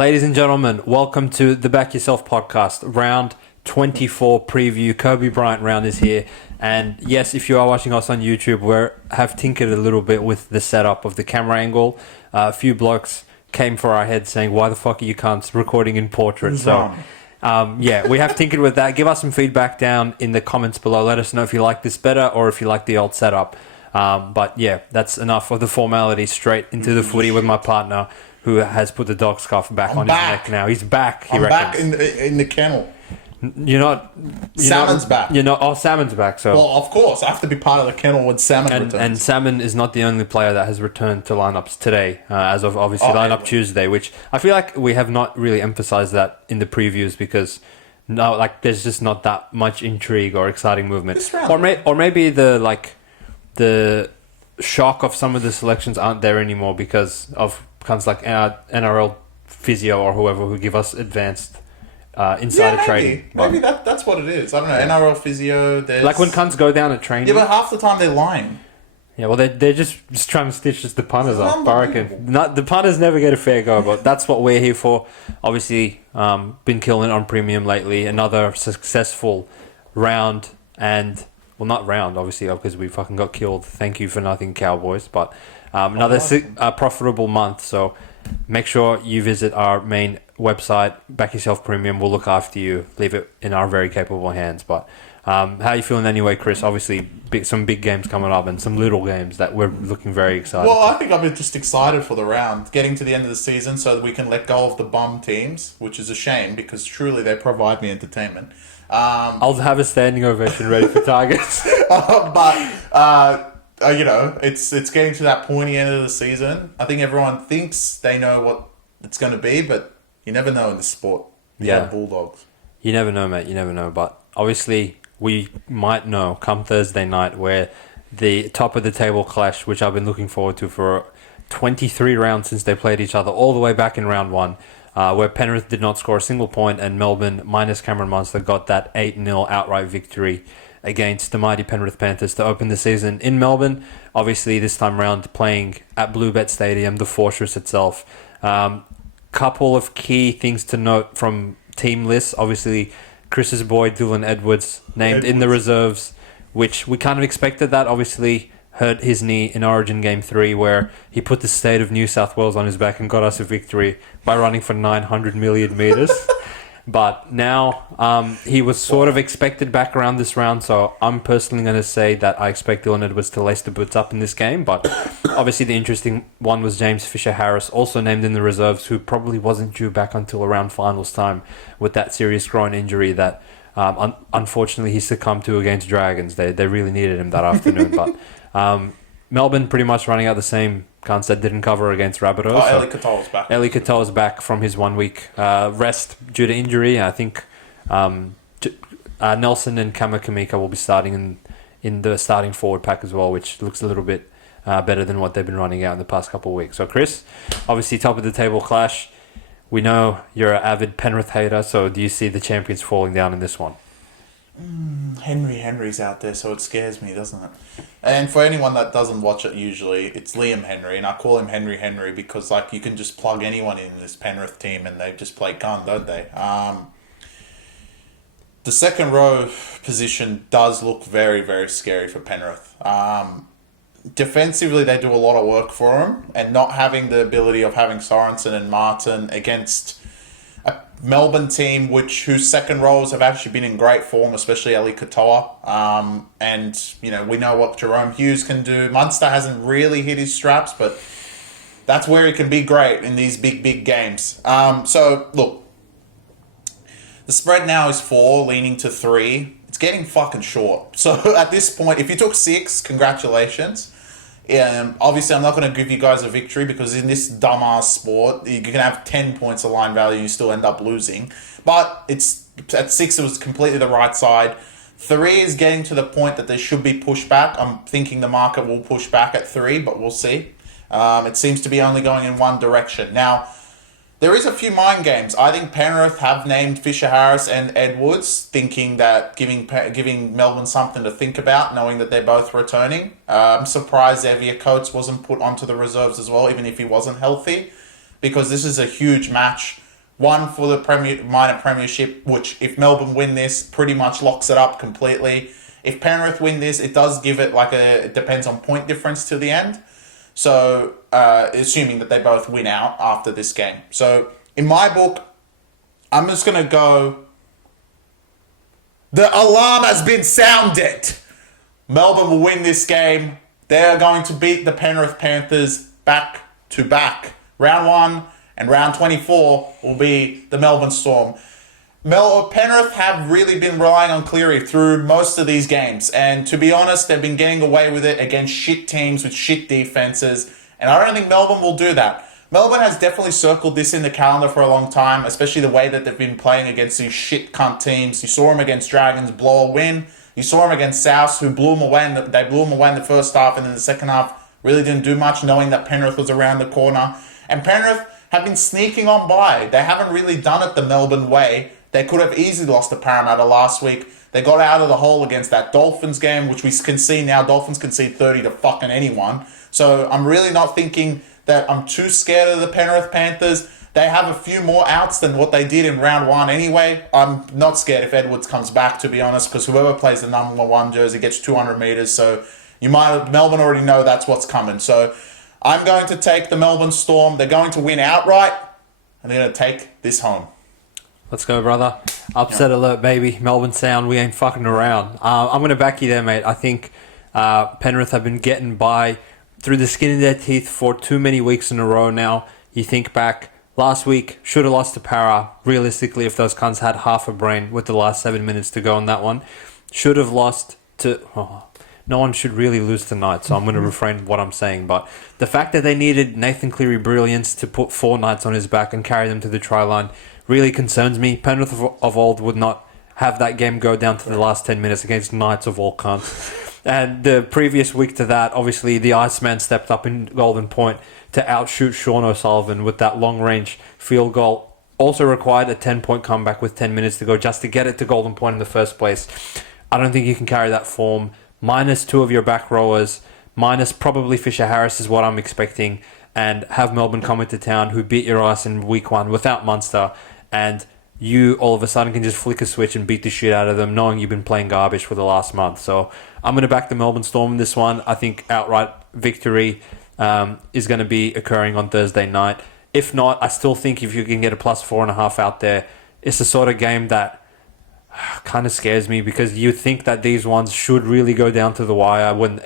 Ladies and gentlemen, welcome to the Back Yourself Podcast. Round 24 preview. Kobe Bryant round is here. And yes, if you are watching us on YouTube, we have tinkered a little bit with the setup of the camera angle. A few blokes came for our heads saying, why the fuck are you cunts recording in portrait? So, we have tinkered with that. Give us some feedback down in the comments below. Let us know if you like this better or if you like the old setup. But yeah, that's enough of the formality. Straight into the footy with my partner, who has put the dog scarf back on his neck now. He's back, he reckons. Back in the kennel. Salmon's back. Salmon's back. So well, of course, I have to be part of the kennel when Salmon returns. And Salmon is not the only player that has returned to lineups today, as of obviously lineup Tuesday, which I feel like we have not really emphasized that in the previews because there's just not that much intrigue or exciting movement, or maybe the shock of some of the selections aren't there anymore because of cunts like NRL physio or whoever who give us advanced insider trading. Maybe that's what it is. I don't know. NRL physio. Like when cunts go down at training. Yeah, but half the time they're lying. Yeah, well, they're just trying to stitch the punters up. I reckon. The punters never get a fair go, but that's what we're here for. Obviously, been killing it on premium lately. Another successful round and... Well, not round, obviously, because we fucking got killed. Thank you for nothing, Cowboys. But another profitable month. So make sure you visit our main website, Back Yourself Premium. We'll look after you. Leave it in our very capable hands. But how are you feeling anyway, Chris? Obviously, some big games coming up and some little games that we're looking very excited Well, I think I'm just excited for the round. Getting to the end of the season so that we can let go of the bum teams, which is a shame because truly they provide me entertainment. I'll have a standing ovation ready for targets. It's getting to that pointy end of the season. I think everyone thinks they know what it's going to be, but you never know in this sport. Yeah, Bulldogs. You never know, mate. You never know. But obviously, we might know come Thursday night where the top of the table clash, which I've been looking forward to for 23 rounds since they played each other, all the way back in round one. Where Penrith did not score a single point and Melbourne, minus Cameron Munster, got that 8-0 outright victory against the mighty Penrith Panthers to open the season in Melbourne. Obviously, this time round playing at Bluebet Stadium, the fortress itself. Couple of key things to note from team lists. Obviously, Chris's boy, Dylan Edwards, named in the reserves, which we kind of expected that. Obviously, hurt his knee in Origin Game 3 where he put the state of New South Wales on his back and got us a victory by running for 900 million metres. But now he was sort of expected back around this round, so I'm personally going to say that I expect Dylan Edwards to lace the boots up in this game. But obviously the interesting one was James Fisher-Harris, also named in the reserves, who probably wasn't due back until around finals time with that serious groin injury that unfortunately he succumbed to against Dragons. They really needed him that afternoon. But Melbourne pretty much running out the same cunts that didn't cover against Rabbitohs. Eli Katoa's back. Eli Katoa's back from his 1 week rest due to injury. I think Nelson and Kamakamika will be starting in the starting forward pack as well, which looks a little bit better than what they've been running out in the past couple of weeks. So Chris, obviously top of the table clash. We know you're an avid Penrith hater, so do you see the champions falling down in this one? Henry's out there, so it scares me, doesn't it? And for anyone that doesn't watch it usually, it's Liam Henry, and I call him Henry because you can just plug anyone in this Penrith team and they just play gun, don't they? The second row position does look very, very scary for Penrith. Defensively, they do a lot of work for him, and not having the ability of having Sorensen and Martin against a Melbourne team whose second rows have actually been in great form, especially Eli Katoa. And, we know what Jerome Hughes can do. Munster hasn't really hit his straps, but that's where he can be great in these big, big games. So, look, the spread now is 4, leaning to 3. It's getting fucking short. So, at this point, if you took 6, congratulations. Obviously, I'm not going to give you guys a victory because in this dumbass sport, you can have 10 points of line value and you still end up losing. But it's at 6, it was completely the right side. 3 is getting to the point that there should be pushback. I'm thinking the market will push back at 3, but we'll see. It seems to be only going in one direction. Now, there is a few mind games. I think Penrith have named Fisher-Harris and Edwards, thinking that giving Melbourne something to think about, knowing that they're both returning. I'm surprised Xavier Coates wasn't put onto the reserves as well, even if he wasn't healthy, because this is a huge match one for the minor premiership, which if Melbourne win this, pretty much locks it up completely. If Penrith win this, it does give it it depends on point difference to the end. So, assuming that they both win out after this game. So, in my book, I'm just going to go... The alarm has been sounded! Melbourne will win this game. They are going to beat the Penrith Panthers back to back. Round 1 and round 24 will be the Melbourne Storm. Penrith have really been relying on Cleary through most of these games. And to be honest, they've been getting away with it against shit teams with shit defenses. And I don't think Melbourne will do that. Melbourne has definitely circled this in the calendar for a long time, especially the way that they've been playing against these shit cunt teams. You saw them against Dragons blow a win. You saw them against South, who blew them away. They blew them away in the first half, and then the second half really didn't do much, knowing that Penrith was around the corner. And Penrith have been sneaking on by. They haven't really done it the Melbourne way. They could have easily lost to Parramatta last week. They got out of the hole against that Dolphins game, which we can see now. Dolphins concede 30 to fucking anyone. So I'm really not thinking that I'm too scared of the Penrith Panthers. They have a few more outs than what they did in round 1 anyway. I'm not scared if Edwards comes back, to be honest, because whoever plays the number 1 jersey gets 200 metres. So Melbourne already know that's what's coming. So I'm going to take the Melbourne Storm. They're going to win outright, and they're going to take this home. Let's go, brother. Upset alert, baby. Melbourne Sound, we ain't fucking around. I'm going to back you there, mate. I think Penrith have been getting by through the skin of their teeth for too many weeks in a row now. You think back, last week, should have lost to Para. Realistically, if those cunts had half a brain with the last 7 minutes to go on that one. Should have lost to... no one should really lose tonight, so I'm going to refrain from what I'm saying. But the fact that they needed Nathan Cleary brilliance to put 4 Knights on his back and carry them to the try line really concerns me. Penrith of old would not have that game go down to the last 10 minutes against Knights of all cunts. And the previous week to that, obviously, the Iceman stepped up in Golden Point to outshoot Sean O'Sullivan with that long-range field goal. Also required a 10-point comeback with 10 minutes to go just to get it to Golden Point in the first place. I don't think you can carry that form. Minus 2 of your back rowers, minus probably Fisher Harris is what I'm expecting, and have Melbourne come into town who beat your ass in week 1 without Munster, and you all of a sudden can just flick a switch and beat the shit out of them, knowing you've been playing garbage for the last month. So I'm going to back the Melbourne Storm in this one. I think outright victory is going to be occurring on Thursday night. If not, I still think if you can get a plus 4.5 out there, it's the sort of game that kind of scares me, because you think that these ones should really go down to the wire when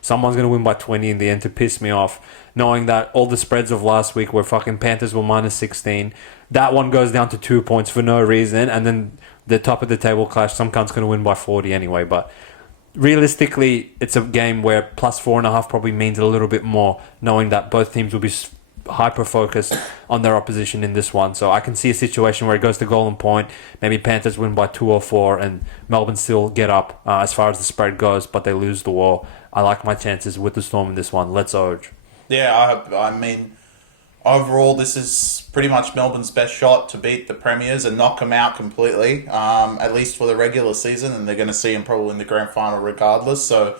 someone's going to win by 20 in the end to piss me off, knowing that all the spreads of last week where fucking Panthers were minus 16, that one goes down to 2 points for no reason, and then the top of the table clash, some cunt's going to win by 40 anyway. But realistically, it's a game where plus 4.5 probably means a little bit more, knowing that both teams will be hyper-focused on their opposition in this one. So I can see a situation where it goes to Golden Point, maybe Panthers win by 2 or 4, and Melbourne still get up as far as the spread goes, but they lose the war. I like my chances with the Storm in this one. Let's urge. Yeah, I mean, overall, this is pretty much Melbourne's best shot to beat the Premiers and knock them out completely, at least for the regular season, and they're going to see them probably in the grand final regardless. So,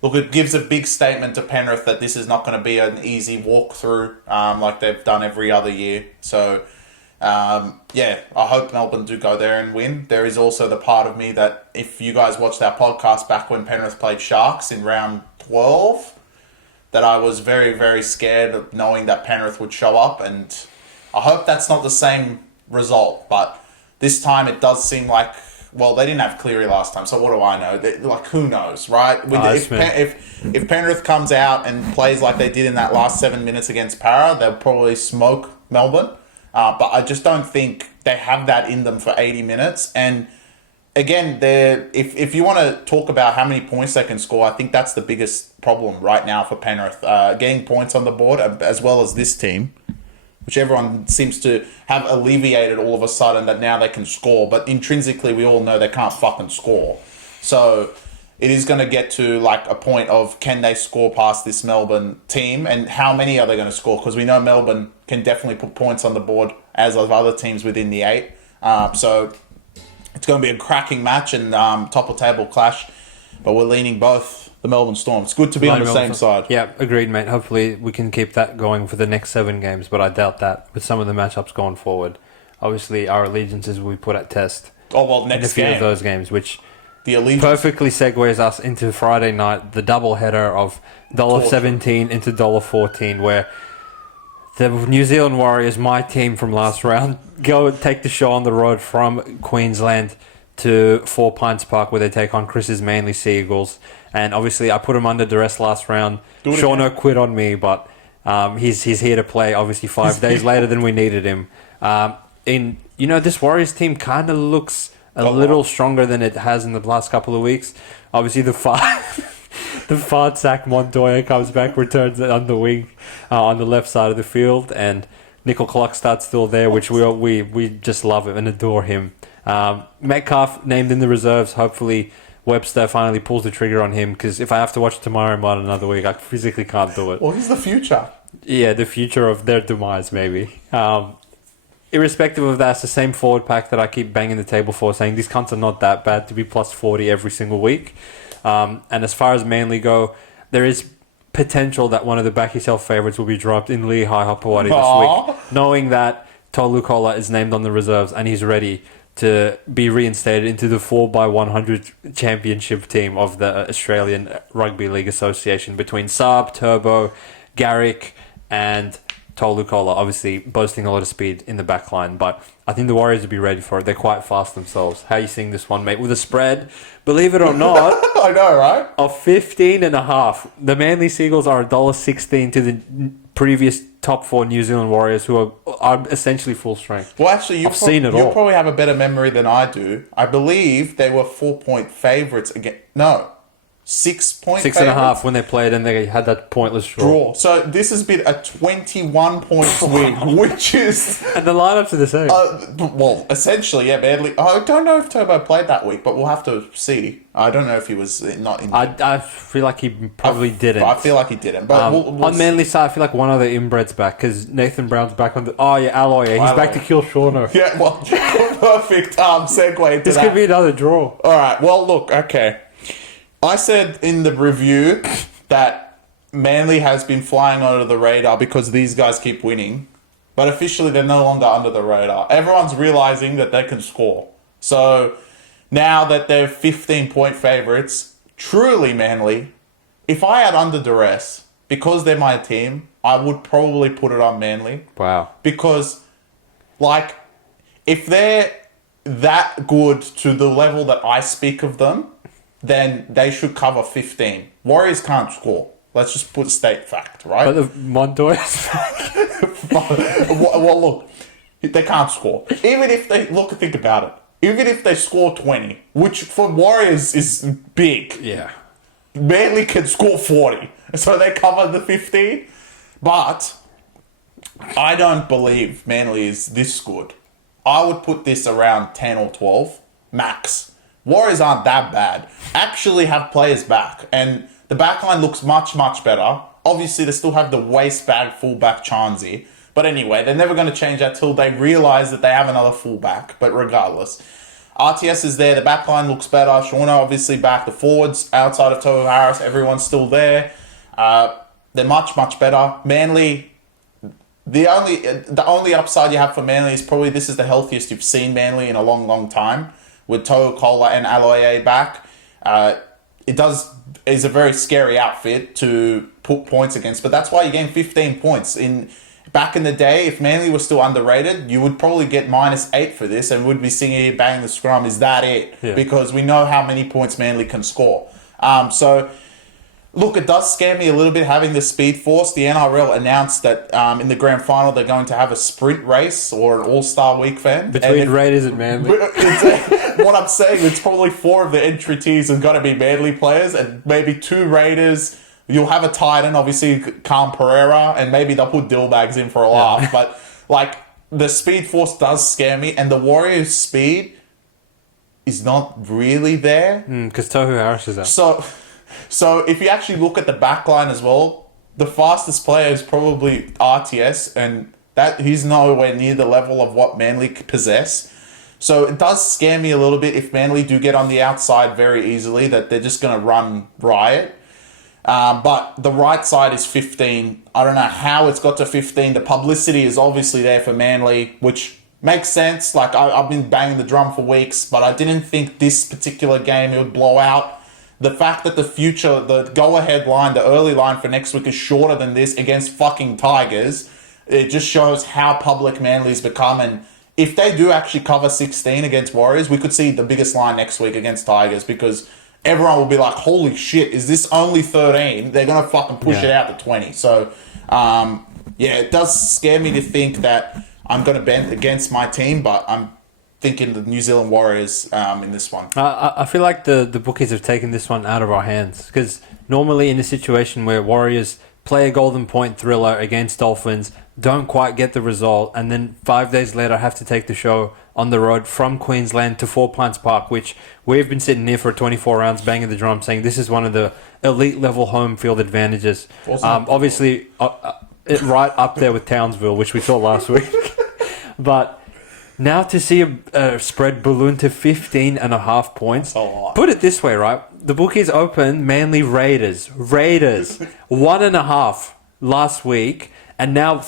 look, it gives a big statement to Penrith that this is not going to be an easy walkthrough like they've done every other year. So, yeah, I hope Melbourne do go there and win. There is also the part of me that if you guys watched our podcast back when Penrith played Sharks in round 12, that I was very, very scared of knowing that Penrith would show up, and I hope that's not the same result. But this time it does seem like, well, they didn't have Cleary last time, so what do I know? Like, who knows, right? If Penrith comes out and plays like they did in that last 7 minutes against Para, they'll probably smoke Melbourne. But I just don't think they have that in them for 80 minutes. And again, if you want to talk about how many points they can score, I think that's the biggest problem right now for Penrith. Getting points on the board, as well as this team, which everyone seems to have alleviated all of a sudden that now they can score. But intrinsically, we all know they can't fucking score. So it is going to get to like a point of, can they score past this Melbourne team, and how many are they going to score? Because we know Melbourne can definitely put points on the board, as of other teams within the 8. So it's going to be a cracking match and top of table clash, but we're leaning both the Melbourne Storm. It's good to be on the same side. Yeah, agreed, mate. Hopefully we can keep that going for the next 7 games, but I doubt that with some of the matchups going forward. Obviously, our allegiances will be put at test. Oh, well, in a next few game. of those games, which The allegiance. perfectly segues us into Friday night, the double header of $1.17 into $1.14, where the New Zealand Warriors, my team from last round, go and take the show on the road from Queensland to Four Pines Park, where they take on Chris's Manly Sea Eagles. And obviously, I put him under duress last round. Shauno quit on me, but he's here to play. Obviously, 5 days later than we needed him. This Warriors team kind of looks a little stronger than it has in the last couple of weeks. Obviously, the fart sack Montoya comes back, returns it on the wing, on the left side of the field, and Nickel Klokstad's still there, which we just love him and adore him. Metcalf named in the reserves. Hopefully, Webster finally pulls the trigger on him, because if I have to watch tomorrow night another week, I physically can't do it. Well, he's the future. Yeah, the future of their demise, maybe. Irrespective of that, it's the same forward pack that I keep banging the table for, saying these cunts are not that bad to be plus 40 every single week. And as far as Manly go, there is potential that one of the back yourself favourites will be dropped in Lehigh Hapawadi this week, knowing that Tolu Kola is named on the reserves and he's ready to be reinstated into the 4x100 championship team of the Australian Rugby League Association between Saab, Turbo, Garrick, and Tolu Kola, obviously boasting a lot of speed in the back line, but I think the Warriors will be ready for it. They're quite fast themselves. How are you seeing this one, mate? With a spread, believe it or not, I know, right? of 15.5. The Manly Seagulls are $1.16 to the previous top 4 New Zealand Warriors, who are essentially full strength. Well, actually, I've seen it all. You'll probably have a better memory than I do. I believe they were 4-point favourites again. No, 6-point 6.5 when they played, and they had that pointless draw. So this has been a 21-point swing, which is... And the lineups are the same. Well, essentially, yeah, badly. I don't know if Turbo played that week, but we'll have to see. I don't know if he was not in... I feel like he probably didn't. I feel like he didn't. But we'll on Manly side, I feel like one of the inbred's back, because Nathan Brown's back on the... Oh, yeah, Alloy. Yeah, he's back to kill Shauno. Yeah, well, perfect segue into This that. could be another draw. All right, well, look, okay. I said in the review that Manly has been flying under the radar because these guys keep winning, but officially they're no longer under the radar. Everyone's realizing that they can score. So now that they're 15-point favourites, truly Manly, if I had under duress, because they're my team, I would probably put it on Manly. Wow. Because, like, if they're that good to the level that I speak of them, then they should cover 15. Warriors can't score. Let's just put state fact, right? But the Montoya's well, look, they can't score. Even if they... Look, think about it. Even if they score 20, which for Warriors is big. Yeah. Manly can score 40. So they cover the 15. But I don't believe Manly is this good. I would put this around 10 or 12, max. Warriors aren't that bad. Actually have players back. And the backline looks much, much better. Obviously, they still have the waste bag fullback Chansey. But anyway, they're never going to change that till they realise that they have another fullback. But regardless, RTS is there. The backline looks better. Shauno obviously back. The forwards outside of Tohu Harris, everyone's still there. They're much, much better. Manly... The only upside you have for Manly is probably this is the healthiest you've seen Manly in a long, long time. With Tohu Kola and Aloye back. Is a very scary outfit to put points against, but that's why you gain 15 points. Back in the day, if Manly was still underrated, you would probably get -8 for this, and we'd be singing here, bang the scrum, is that it? Yeah. Because we know how many points Manly can score. So, look, it does scare me a little bit having the Speed Force. The NRL announced that in the grand final they're going to have a sprint race or an All-Star Weekend. Between Raiders and Manly. What I'm saying, it's probably 4 of the entry-teams are going to be Manly players and maybe 2 Raiders. You'll have a Titan, obviously, Calm Pereira, and maybe they'll put Dillbags in for a laugh. Yeah. But, like, the Speed Force does scare me, and the Warriors' speed is not really there. Because Tohu Harris is out. So if you actually look at the back line as well, the fastest player is probably RTS, and that he's nowhere near the level of what Manly possess. So it does scare me a little bit if Manly do get on the outside very easily, that they're just going to run riot. But the right side is 15. I don't know how it's got to 15. The publicity is obviously there for Manly, which makes sense. Like, I've been banging the drum for weeks, but I didn't think this particular game it would blow out. The fact that the go-ahead line, the early line for next week is shorter than this against fucking Tigers, it just shows how public Manly's become. And if they do actually cover 16 against Warriors, we could see the biggest line next week against Tigers, because everyone will be like, holy shit, is this only 13? They're going to fucking push it out to 20. So, it does scare me to think that I'm going to bend against my team, but I'm thinking the New Zealand Warriors in this one. I feel like the bookies have taken this one out of our hands, because normally in a situation where Warriors play a golden point thriller against Dolphins, don't quite get the result, and then 5 days later have to take the show on the road from Queensland to Four Pines Park, which we've been sitting here for 24 rounds banging the drum saying this is one of the elite level home field advantages. Obviously, right up there with Townsville, which we saw last week. But now to see a spread balloon to 15.5 points. Put it this way, right? The bookies open Manly Raiders 1.5 last week, and now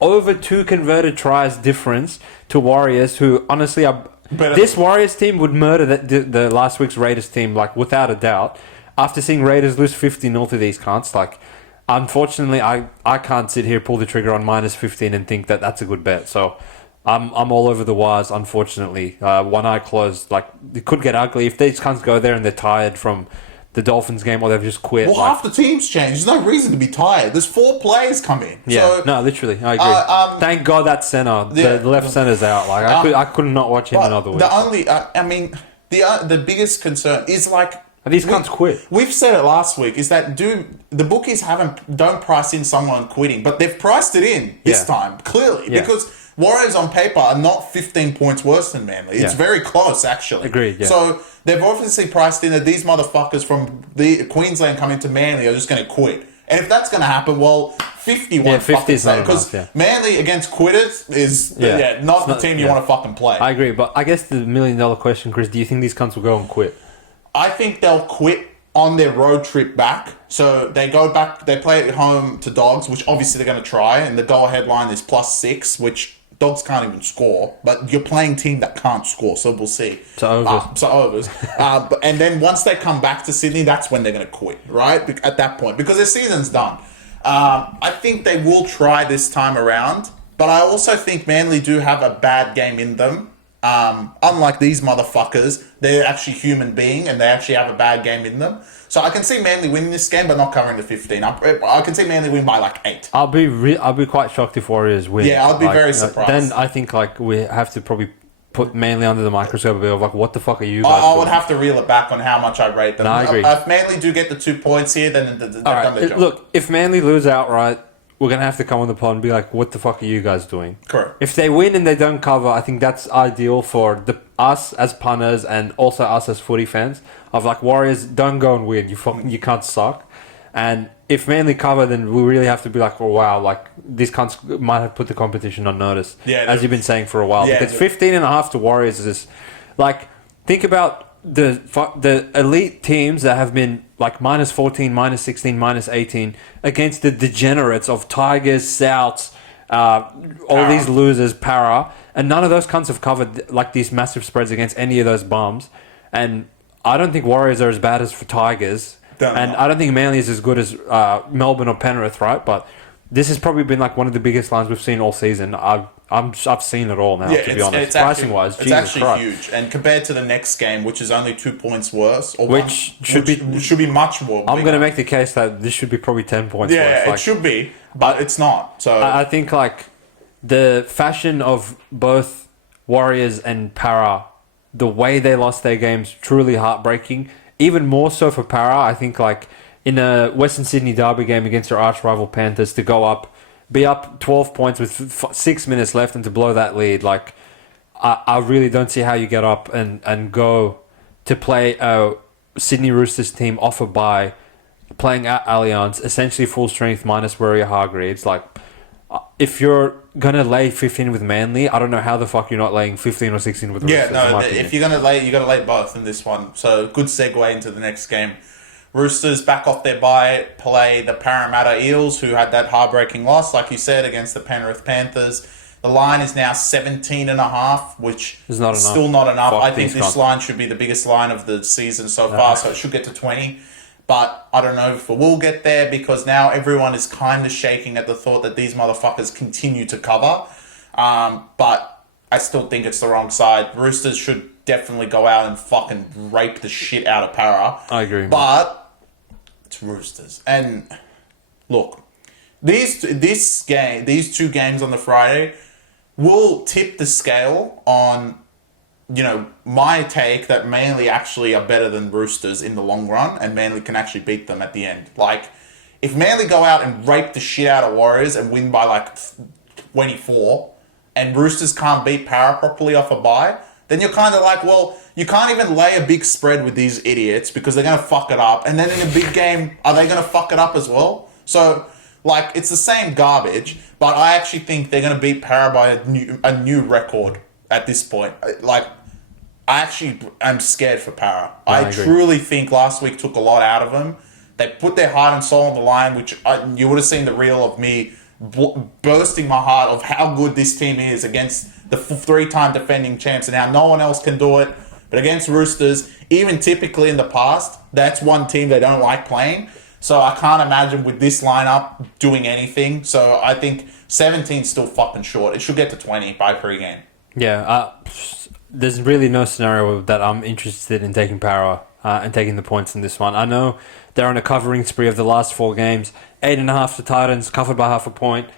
over 2 converted tries difference to Warriors, who honestly are this Warriors team would murder the last week's Raiders team, like, without a doubt. After seeing Raiders lose 50-0 to these cunts, like, unfortunately, I can't sit here, pull the trigger on minus 15 and think that that's a good bet. So I'm all over the wires, unfortunately. One eye closed. Like, it could get ugly if these cunts go there and they're tired from the Dolphins game, or they've just quit. Well, half the team's changed. There's no reason to be tired. There's 4 players come in. Yeah, so, no, literally, I agree. Thank God that center, the left center's out. Like, I could not watch him another week. The only, the biggest concern is, like, these cunts quit. We've said it last week, is that the bookies don't price in someone quitting, but they've priced it in this time, clearly, because Warriors on paper are not 15 points worse than Manly. It's very close, actually. Agreed, yeah. So they've obviously priced in that these motherfuckers from the Queensland coming to Manly are just going to quit. And if that's going to happen, well, 51 50 is not because enough, Manly against quitters is not the team you want to fucking play. I agree, but I guess the $1 million question, Chris, do you think these cunts will go and quit? I think they'll quit on their road trip back. So they go back, they play at home to Dogs, which obviously they're going to try, and the go-ahead line is +6, which Dogs can't even score, but you're playing a team that can't score, so we'll see. So overs. And then once they come back to Sydney, that's when they're going to quit, right? At that point, because their season's done. I think they will try this time around, but I also think Manly do have a bad game in them. Unlike these motherfuckers, they're actually human being and they actually have a bad game in them. So I can see Manly winning this game, but not covering the 15. I can see Manly win by like 8. I'll be quite shocked if Warriors win. Yeah, I'd be very surprised. Then I think like we have to probably put Manly under the microscope a bit of like, what the fuck are you guys I would have to reel it back on how much I rate them. No, I agree. If Manly do get the 2 points here, then they've done their job. Look, if Manly lose outright, we're going to have to come on the pod and be like, what the fuck are you guys doing? Correct. If they win and they don't cover, I think that's ideal for us as punters and also us as footy fans. Of like, Warriors, don't go and win. You can't suck. And if Manly cover, then we really have to be like, oh, wow, like, these cunts might have put the competition on notice. Yeah, as you've been saying for a while. Yeah, because 15.5 to Warriors is like, think about the elite teams that have been like -14, -16, -18 against the degenerates of Tigers, Souths, all these losers, Para, and none of those cunts have covered like these massive spreads against any of those bums. And I don't think Warriors are as bad as for Tigers, and I don't think Manly is as good as Melbourne or Penrith, right? But this has probably been like one of the biggest lines we've seen all season. I've seen it all now, to be honest. Pricing wise, it's actually huge. And compared to the next game, which is only 2 points worse, which should be much more. I'm going to make the case that this should be probably 10 points worse. Yeah, it should be, but it's not. So I think like the fashion of both Warriors and Para, the way they lost their games, truly heartbreaking. Even more so for Para, I think like in a Western Sydney derby game against their arch rival Panthers, to go up, be up 12 points with 6 minutes left and to blow that lead, like, I really don't see how you get up and go to play a Sydney Roosters team off a bye, playing at Allianz, essentially full strength minus Warrior-Hargreaves. Like, if you're going to lay 15 with Manly, I don't know how the fuck you're not laying 15 or 16 with Roosters. Yeah, no, if you're going to lay, you got to lay both in this one. So, good segue into the next game. Roosters back off their bye play the Parramatta Eels, who had that heartbreaking loss, like you said, against the Penrith Panthers. The line is now 17.5, which is still not enough. I think this line should be the biggest line of the season so far, so it should get to 20. But I don't know if it will get there, because now everyone is kind of shaking at the thought that these motherfuckers continue to cover. But I still think it's the wrong side. Roosters should definitely go out and fucking rape the shit out of Para. I agree. But it's Roosters. And look, these two games on the Friday will tip the scale on, you know, my take that Manly actually are better than Roosters in the long run, and Manly can actually beat them at the end. Like, if Manly go out and rape the shit out of Warriors and win by like 24, and Roosters can't beat Para properly off a bye, then you're kind of like, well, you can't even lay a big spread with these idiots because they're going to fuck it up. And then in a big game, are they going to fuck it up as well? So, like, it's the same garbage, but I actually think they're going to beat Para by a new record at this point. Like, I actually am scared for Para. I truly think last week took a lot out of them. They put their heart and soul on the line, which you would have seen the reel of me bursting my heart of how good this team is against the three-time defending champs and how no one else can do it. But against Roosters, even typically in the past, that's one team they don't like playing. So I can't imagine with this lineup doing anything. So I think 17 is still fucking short. It should get to 20 by pre-game. Yeah, there's really no scenario that I'm interested in taking Para and taking the points in this one. I know they're on a covering spree of the last 4 games. 8.5 to Titans, covered by half a point.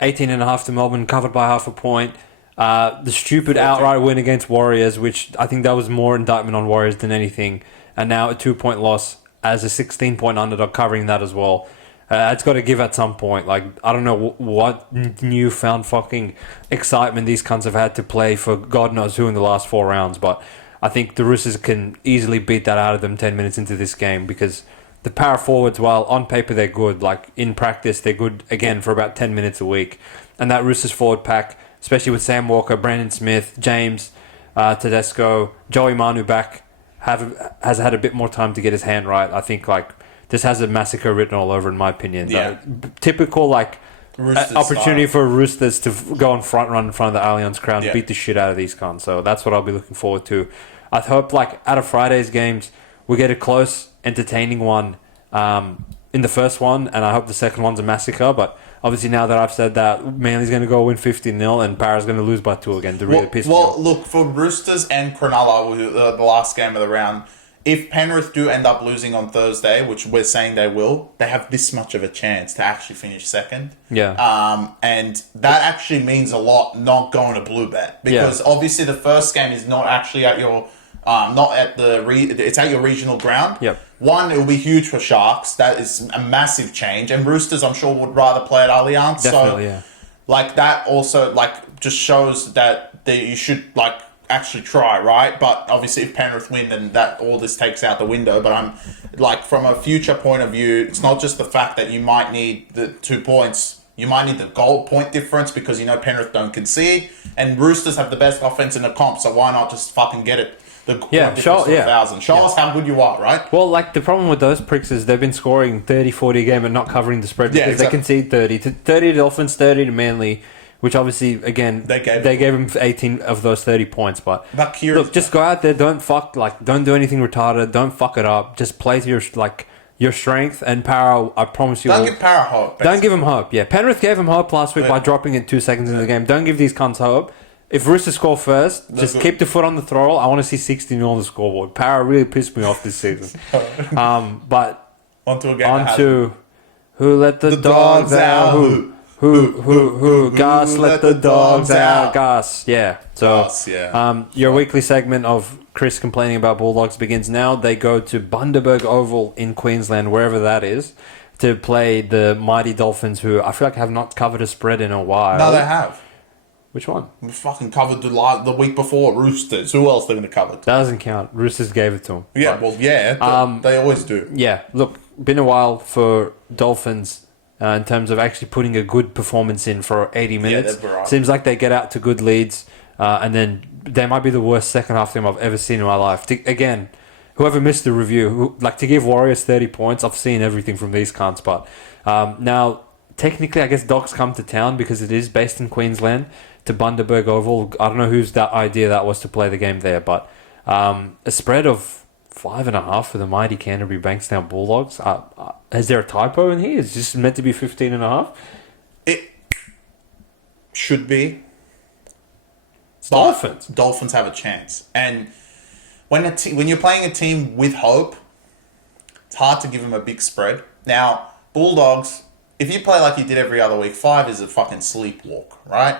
18.5 to Melbourne, covered by half a point. The stupid outright win against Warriors, which I think that was more indictment on Warriors than anything. And now a 2-point loss as a 16-point underdog, covering that as well. It's got to give at some point. Like, I don't know what newfound fucking excitement these cunts have had to play for God knows who in the last 4 rounds. But I think the Roosters can easily beat that out of them 10 minutes into this game, because the power forwards, while on paper they're good, like in practice they're good again for about 10 minutes a week. And that Roosters forward pack, especially with Sam Walker, Brandon Smith, James Tedesco, Joey Manu back, has had a bit more time to get his hand right. I think like this has a massacre written all over, in my opinion. Yeah. Typical like opportunity for Roosters to go on front run in front of the Allianz crowd and beat the shit out of these cons. So that's what I'll be looking forward to. I hope like out of Friday's games we get a close, entertaining one in the first one, and I hope the second one's a massacre. But obviously now that I've said that, Manly's going to go win 15-0 and Para's going to lose by 2 again to really piss me off. Well, look, for Roosters and Cronulla, the last game of the round, if Penrith do end up losing on Thursday, which we're saying they will, they have this much of a chance to actually finish second. Yeah. And that actually means a lot not going to Blue Bet, because obviously the first game is not actually at your... it's at your regional ground. Yep. One, it will be huge for Sharks. That is a massive change. And Roosters, I'm sure, would rather play at Allianz. Definitely, so, like, that also, like, just shows that you should, like, actually try, right? But obviously, if Penrith win, then that all this takes out the window. But I'm, like, from a future point of view, it's not just the fact that you might need the 2 points. You might need the goal point difference, because you know Penrith don't concede. And Roosters have the best offense in the comp, so why not just fucking get it? Show us how good you are, right? Well, like, the problem with those pricks is they've been scoring 30-40 a game and not covering the spread because they concede 30 to Dolphins, 30 to Manly, which obviously, again, they gave them 18 of those 30 points. But look, just go out there, don't do anything retarded, don't fuck it up, just play to your strength. And Para, I promise you, don't give Para hope. Basically. Don't give him hope. Yeah, Penrith gave him hope last week by dropping it 2 seconds into the game. Don't give these cunts hope. If Roosters score first, just keep the foot on the throttle. I want to see 16-0 on the scoreboard. Para really pissed me off this season. But onto who let the dogs out? Who? Gus let the dogs out. Gus. Yeah. So your weekly segment of Chris complaining about Bulldogs begins now. They go to Bundaberg Oval in Queensland, wherever that is, to play the mighty Dolphins, who I feel like have not covered a spread in a while. No, they have. Which one? We fucking covered the week before, Roosters. Who else are they going to cover? Doesn't count. Roosters gave it to them. Yeah, they always do. Yeah, look, been a while for Dolphins in terms of actually putting a good performance in for 80 minutes. Yeah, right. Seems like they get out to good leads, and then they might be the worst second half team I've ever seen in my life. Again, whoever missed the review, like to give Warriors 30 points, I've seen everything from these cunts. But now, technically, I guess Dogs come to town because it is based in Queensland to Bundaberg Oval. I don't know whose that idea that was to play the game there, but a spread of 5.5 for the mighty Canterbury Bankstown Bulldogs. Is there a typo in here? Is this meant to be 15.5? It should be. Dolphins. Dolphins have a chance. And when you're playing a team with hope, it's hard to give them a big spread. Now, Bulldogs, if you play like you did every other week, 5 is a fucking sleepwalk, right?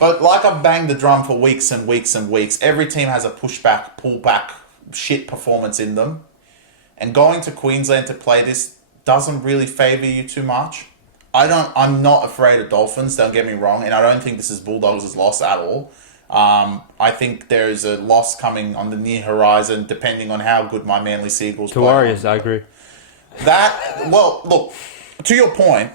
But like I've banged the drum for weeks and weeks and weeks, every team has a pushback, pullback, shit performance in them. And going to Queensland to play this doesn't really favour you too much. I'm not afraid of Dolphins, don't get me wrong, and I don't think this is Bulldogs' loss at all. I think there is a loss coming on the near horizon, depending on how good my Manly Seagulls play. To Warriors, I agree. Well, look, to your point,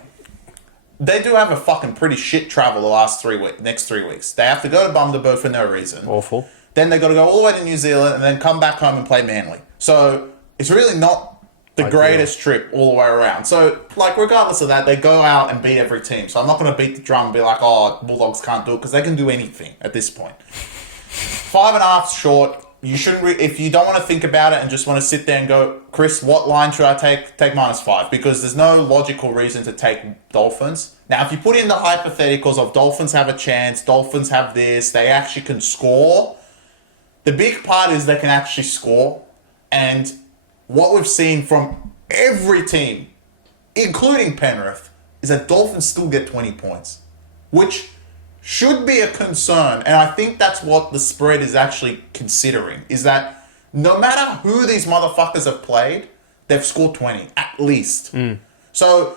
they do have a fucking pretty shit travel the next 3 weeks. They have to go to Bundaberg for no reason. Awful. Then they got to go all the way to New Zealand and then come back home and play Manly. So it's really not the greatest trip all the way around. So, like, regardless of that, they go out and beat every team. So I'm not going to beat the drum and be like, oh, Bulldogs can't do it, because they can do anything at this point. 5.5 short. You shouldn't. If you don't want to think about it and just want to sit there and go, Chris, what line should I take? Take -5, because there's no logical reason to take Dolphins. Now, if you put in the hypotheticals of Dolphins have a chance, Dolphins have this, they actually can score. The big part is they can actually score, and what we've seen from every team, including Penrith, is that Dolphins still get 20 points, which should be a concern. And I think that's what the spread is actually considering, is that no matter who these motherfuckers have played, they've scored 20, at least. So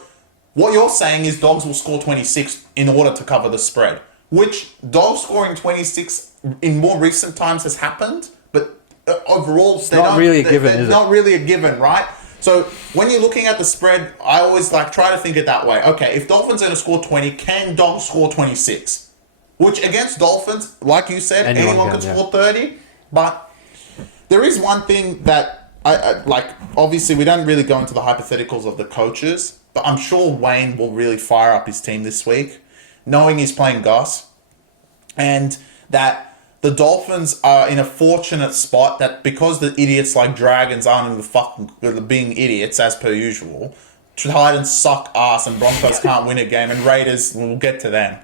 what you're saying is Dogs will score 26 in order to cover the spread, which Dogs scoring 26 in more recent times has happened, but overall, they're not really a given, is it? Not really a given, right? So when you're looking at the spread, I always try to think it that way. Okay, if Dolphins are going to score 20, can Dogs score 26? Which against Dolphins, like you said, anyone can score 30. But there is one thing that I like. Obviously, we don't really go into the hypotheticals of the coaches, but I'm sure Wayne will really fire up his team this week, knowing he's playing Gus, and that the Dolphins are in a fortunate spot that because the idiots like Dragons aren't in the fucking being idiots as per usual, Titans suck ass and Broncos can't win a game, and Raiders, we'll get to them.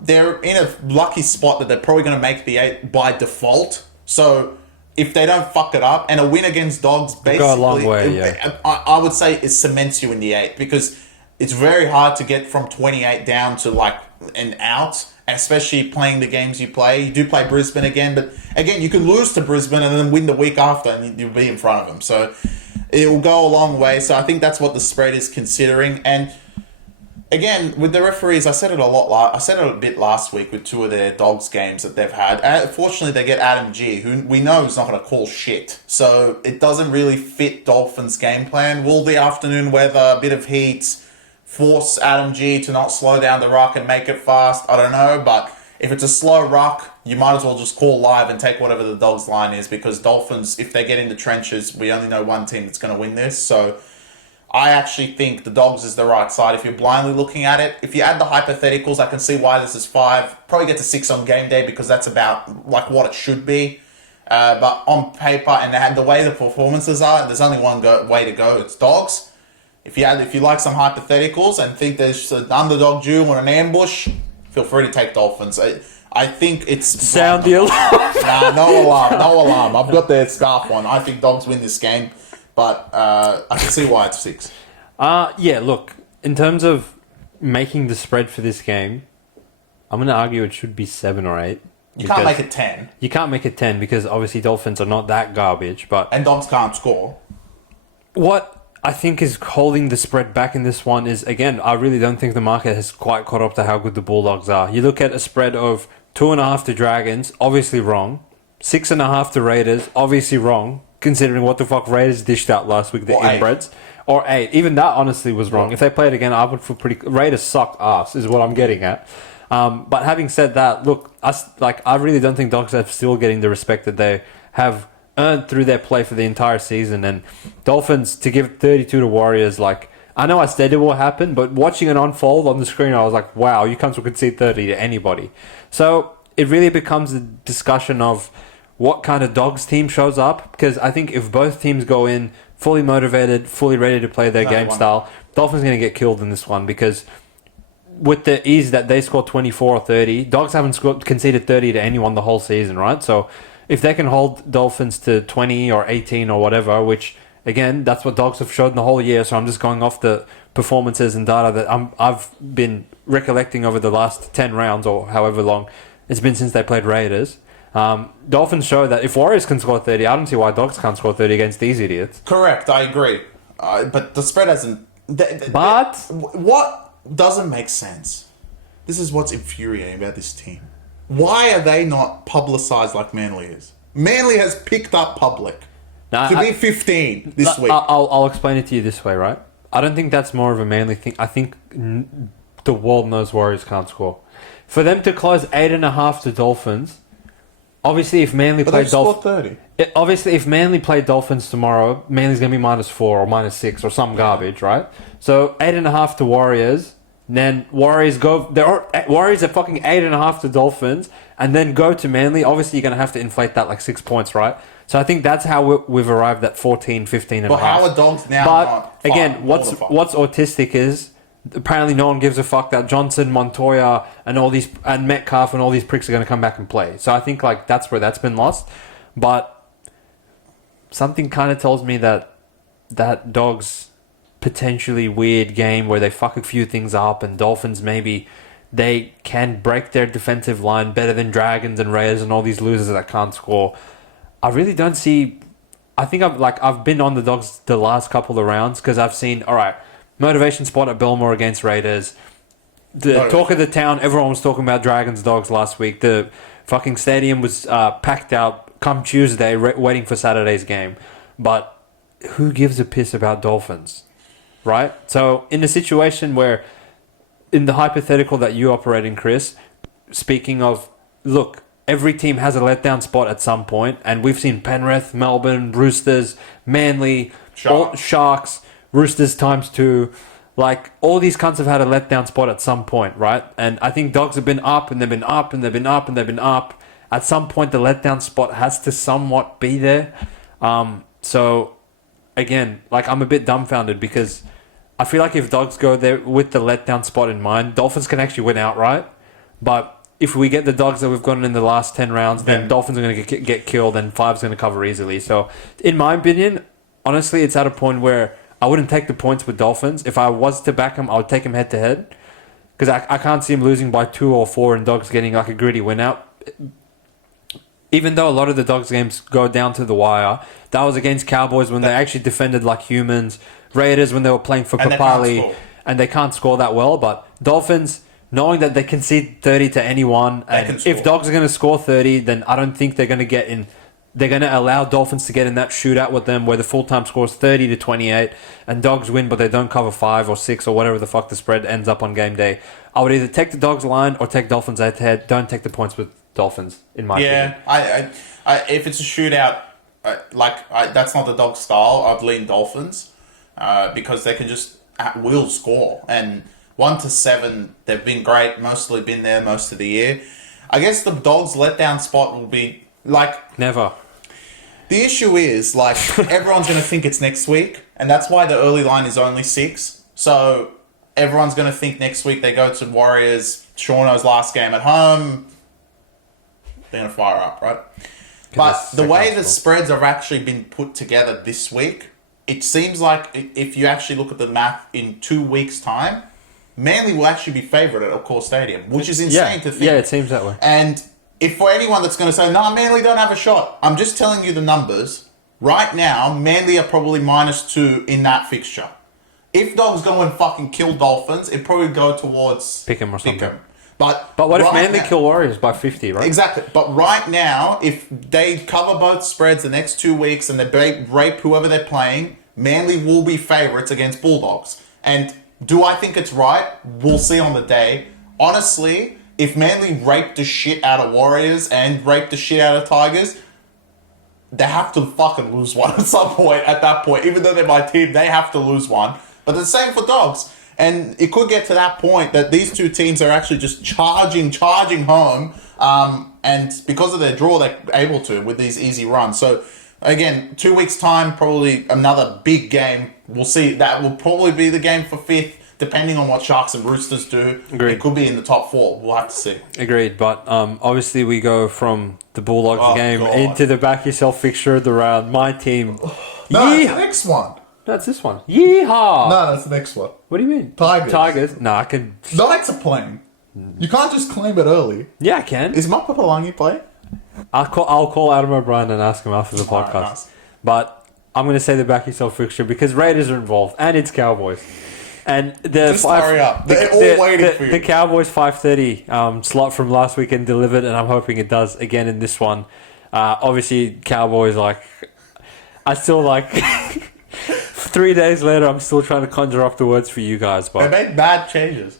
They're in a lucky spot that they're probably going to make the 8 by default. So if they don't fuck it up, and a win against Dogs basically, go a long way, I would say it cements you in the 8, because it's very hard to get from 28 down to like an out, especially playing the games you play. You do play Brisbane again, but again, you can lose to Brisbane and then win the week after and you'll be in front of them. So it will go a long way. So I think that's what the spread is considering. And again, with the referees, I said it a bit last week with 2 of their Dogs games that they've had. Fortunately, they get Adam G, who we know is not going to call shit. So it doesn't really fit Dolphins' game plan. Will the afternoon weather, a bit of heat, force Adam G to not slow down the ruck and make it fast? I don't know, but if it's a slow ruck, you might as well just call live and take whatever the Dogs line is, because Dolphins, if they get in the trenches, we only know one team that's going to win this. So I actually think the Dogs is the right side if you're blindly looking at it. If you add the hypotheticals, I can see why this is 5. Probably get to 6 on game day, because that's about like what it should be. But on paper and the way the performances are, there's only one way to go. It's Dogs. If you like some hypotheticals and think there's an underdog duel or an ambush, feel free to take Dolphins. I think it's... Sound the alarm. Nah, no alarm. I've got the scarf on. I think Dogs win this game, but I can see why it's 6. Yeah, look, in terms of making the spread for this game, I'm going to argue it should be 7 or 8. You can't make it 10. You can't make it 10 because obviously Dolphins are not that garbage, but... And Dogs can't score. What I think is holding the spread back in this one is, again, I really don't think the market has quite caught up to how good the Bulldogs are. You look at a spread of 2.5 to Dragons, obviously wrong. 6.5 to Raiders, obviously wrong, considering what the fuck Raiders dished out last week, the inbreds. Or 8. Even that, honestly, was wrong. If they play it again, I would feel pretty... Raiders suck ass, is what I'm getting at. But having said that, look, I really don't think Dogs are still getting the respect that they have earned through their play for the entire season. And Dolphins to give 32 to Warriors, like, I know I said it will happen, but watching it unfold on the screen, I was like, wow, you cunts will concede 30 to anybody. So it really becomes a discussion of what kind of Dogs team shows up, because I think if both teams go in fully motivated, fully ready to play their game style, Dolphins are going to get killed in this one, because with the ease that they score 24 or 30, Dogs haven't conceded 30 to anyone the whole season, right? So if they can hold Dolphins to 20 or 18 or whatever, which, again, that's what Dogs have shown the whole year, so I'm just going off the performances and data that I've been recollecting over the last 10 rounds or however long it's been since they played Raiders. Dolphins show that if Warriors can score 30, I don't see why Dogs can't score 30 against these idiots. Correct, I agree. But the spread hasn't... What doesn't make sense? This is what's infuriating about this team. Why are they not publicised like Manly is? Manly has picked up public to be 15 this week. I'll explain it to you this way, right? I don't think that's more of a Manly thing. I think the world knows Warriors can't score. For them to close 8.5 to Dolphins... Obviously, if Manly play Dolphins, obviously if Manly play Dolphins tomorrow, Manly's gonna be -4 or -6 or some garbage, right? So 8.5 to Warriors, then Warriors go. Warriors are fucking 8.5 to Dolphins, and then go to Manly. Obviously, you're gonna have to inflate that like 6 points, right? So I think that's how we've arrived at 14, 15 and a half. But how are Dogs now? But again, what's autistic is, apparently no one gives a fuck that Johnson, Montoya, and Metcalf and all these pricks are going to come back and play. So I think like that's where that's been lost. But something kind of tells me that Dogs potentially weird game where they fuck a few things up, and Dolphins maybe they can break their defensive line better than Dragons and Raiders and all these losers that can't score. I really don't see. I think I've been on the Dogs the last couple of rounds because I've seen, all right, motivation spot at Belmore against Raiders. The talk of the town, everyone was talking about Dragons Dogs last week. The fucking stadium was packed out come Tuesday, waiting for Saturday's game. But who gives a piss about Dolphins, right? So in the situation where, in the hypothetical that you operate in, Chris, speaking of, look, every team has a letdown spot at some point, and we've seen Penrith, Melbourne, Roosters, Manly, Sharks, Roosters ×2, like all these cunts have had a letdown spot at some point, right? And I think Dogs have been up and they've been up and they've been up and they've been up. At some point, the letdown spot has to somewhat be there. So again, like I'm a bit dumbfounded because I feel like if Dogs go there with the letdown spot in mind, Dolphins can actually win outright. But if we get the Dogs that we've gotten in the last 10 rounds, then Dolphins are going to get killed and 5's going to cover easily. So in my opinion, honestly, it's at a point where I wouldn't take the points with Dolphins. If I was to back him, I would take him head to head. Because I can't see him losing by 2 or 4 and Dogs getting like a gritty win out. Even though a lot of the Dogs games go down to the wire, that was against Cowboys when they actually defended like humans. Raiders when they were playing for Papali and they can't score that well. But Dolphins, knowing that they concede 30 to anyone, and if Dogs are going to score 30, then I don't think they're going to get in. They're going to allow Dolphins to get in that shootout with them where the full-time score is 30 to 28 and Dogs win, but they don't cover 5 or 6 or whatever the fuck the spread ends up on game day. I would either take the Dogs line or take Dolphins head. Don't take the points with Dolphins, in my opinion. Yeah, if it's a shootout, that's not the Dogs style, I'd lean Dolphins because they can just at will score. And 1 to 7, they've been great, mostly been there most of the year. I guess the Dogs letdown spot will be never. The issue is, everyone's going to think it's next week, and that's why the early line is only 6. So everyone's going to think next week they go to Warriors, Shauno's last game at home. They're going to fire up, right? But the way the spreads have actually been put together this week, it seems like if you actually look at the math in 2 weeks' time, Manly will actually be favourite at Accor Stadium, which is insane to think. Yeah, it seems that way. And if for anyone that's going to say, no, Manly don't have a shot, I'm just telling you the numbers. Right now, Manly are probably -2 in that fixture. If Dogs go and fucking kill Dolphins, it'd probably go towards pick 'em or something. But what if Manly kill Warriors by 50, right? Exactly. But right now, if they cover both spreads the next 2 weeks and they rape whoever they're playing, Manly will be favourites against Bulldogs. And do I think it's right? We'll see on the day. Honestly, if Manly raped the shit out of Warriors and raped the shit out of Tigers, they have to fucking lose one at some point. At that point, even though they're my team, they have to lose one. But the same for Dogs. And it could get to that point that these two teams are actually just charging home. And because of their draw, they're able to with these easy runs. So, again, 2 weeks' time, probably another big game. We'll see. That will probably be the game for 5th, depending on what Sharks and Roosters do. Agreed. It could be in the top 4. We'll have to see. Agreed. But obviously we go from the Bulldogs game into the Back Yourself fixture of the round. My team. No, it's the next one. That's this one. Yeehaw! No, that's the next one. What do you mean? Tigers. No, I can... Knights are playing. You can't just claim it early. Yeah, I can. Is Mapapalangi playing? I'll call Adam O'Brien and ask him after the podcast. Right, nice. But I'm going to say the Back Yourself fixture because Raiders are involved and it's Cowboys. And Just hurry up. They're all waiting for you. The Cowboys 5:30 slot from last weekend delivered, and I'm hoping it does again in this one. Obviously, Cowboys, I still 3 days later, I'm still trying to conjure up the words for you guys. But they made bad changes.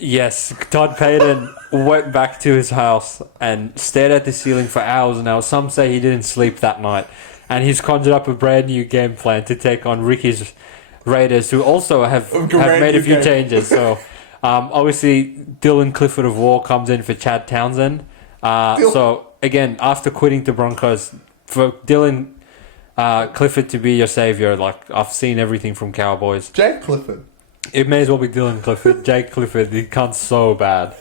yes, Todd Payton went back to his house and stared at the ceiling for hours and hours. Some say he didn't sleep that night. And he's conjured up a brand new game plan to take on Ricky's Raiders, who also have made a few changes. So, obviously, Dylan Clifford of War comes in for Chad Townsend. So, again, after quitting the Broncos, for Dylan Clifford to be your savior, I've seen everything from Cowboys. Jake Clifford. It may as well be Dylan Clifford. Jake Clifford, he cunt's so bad.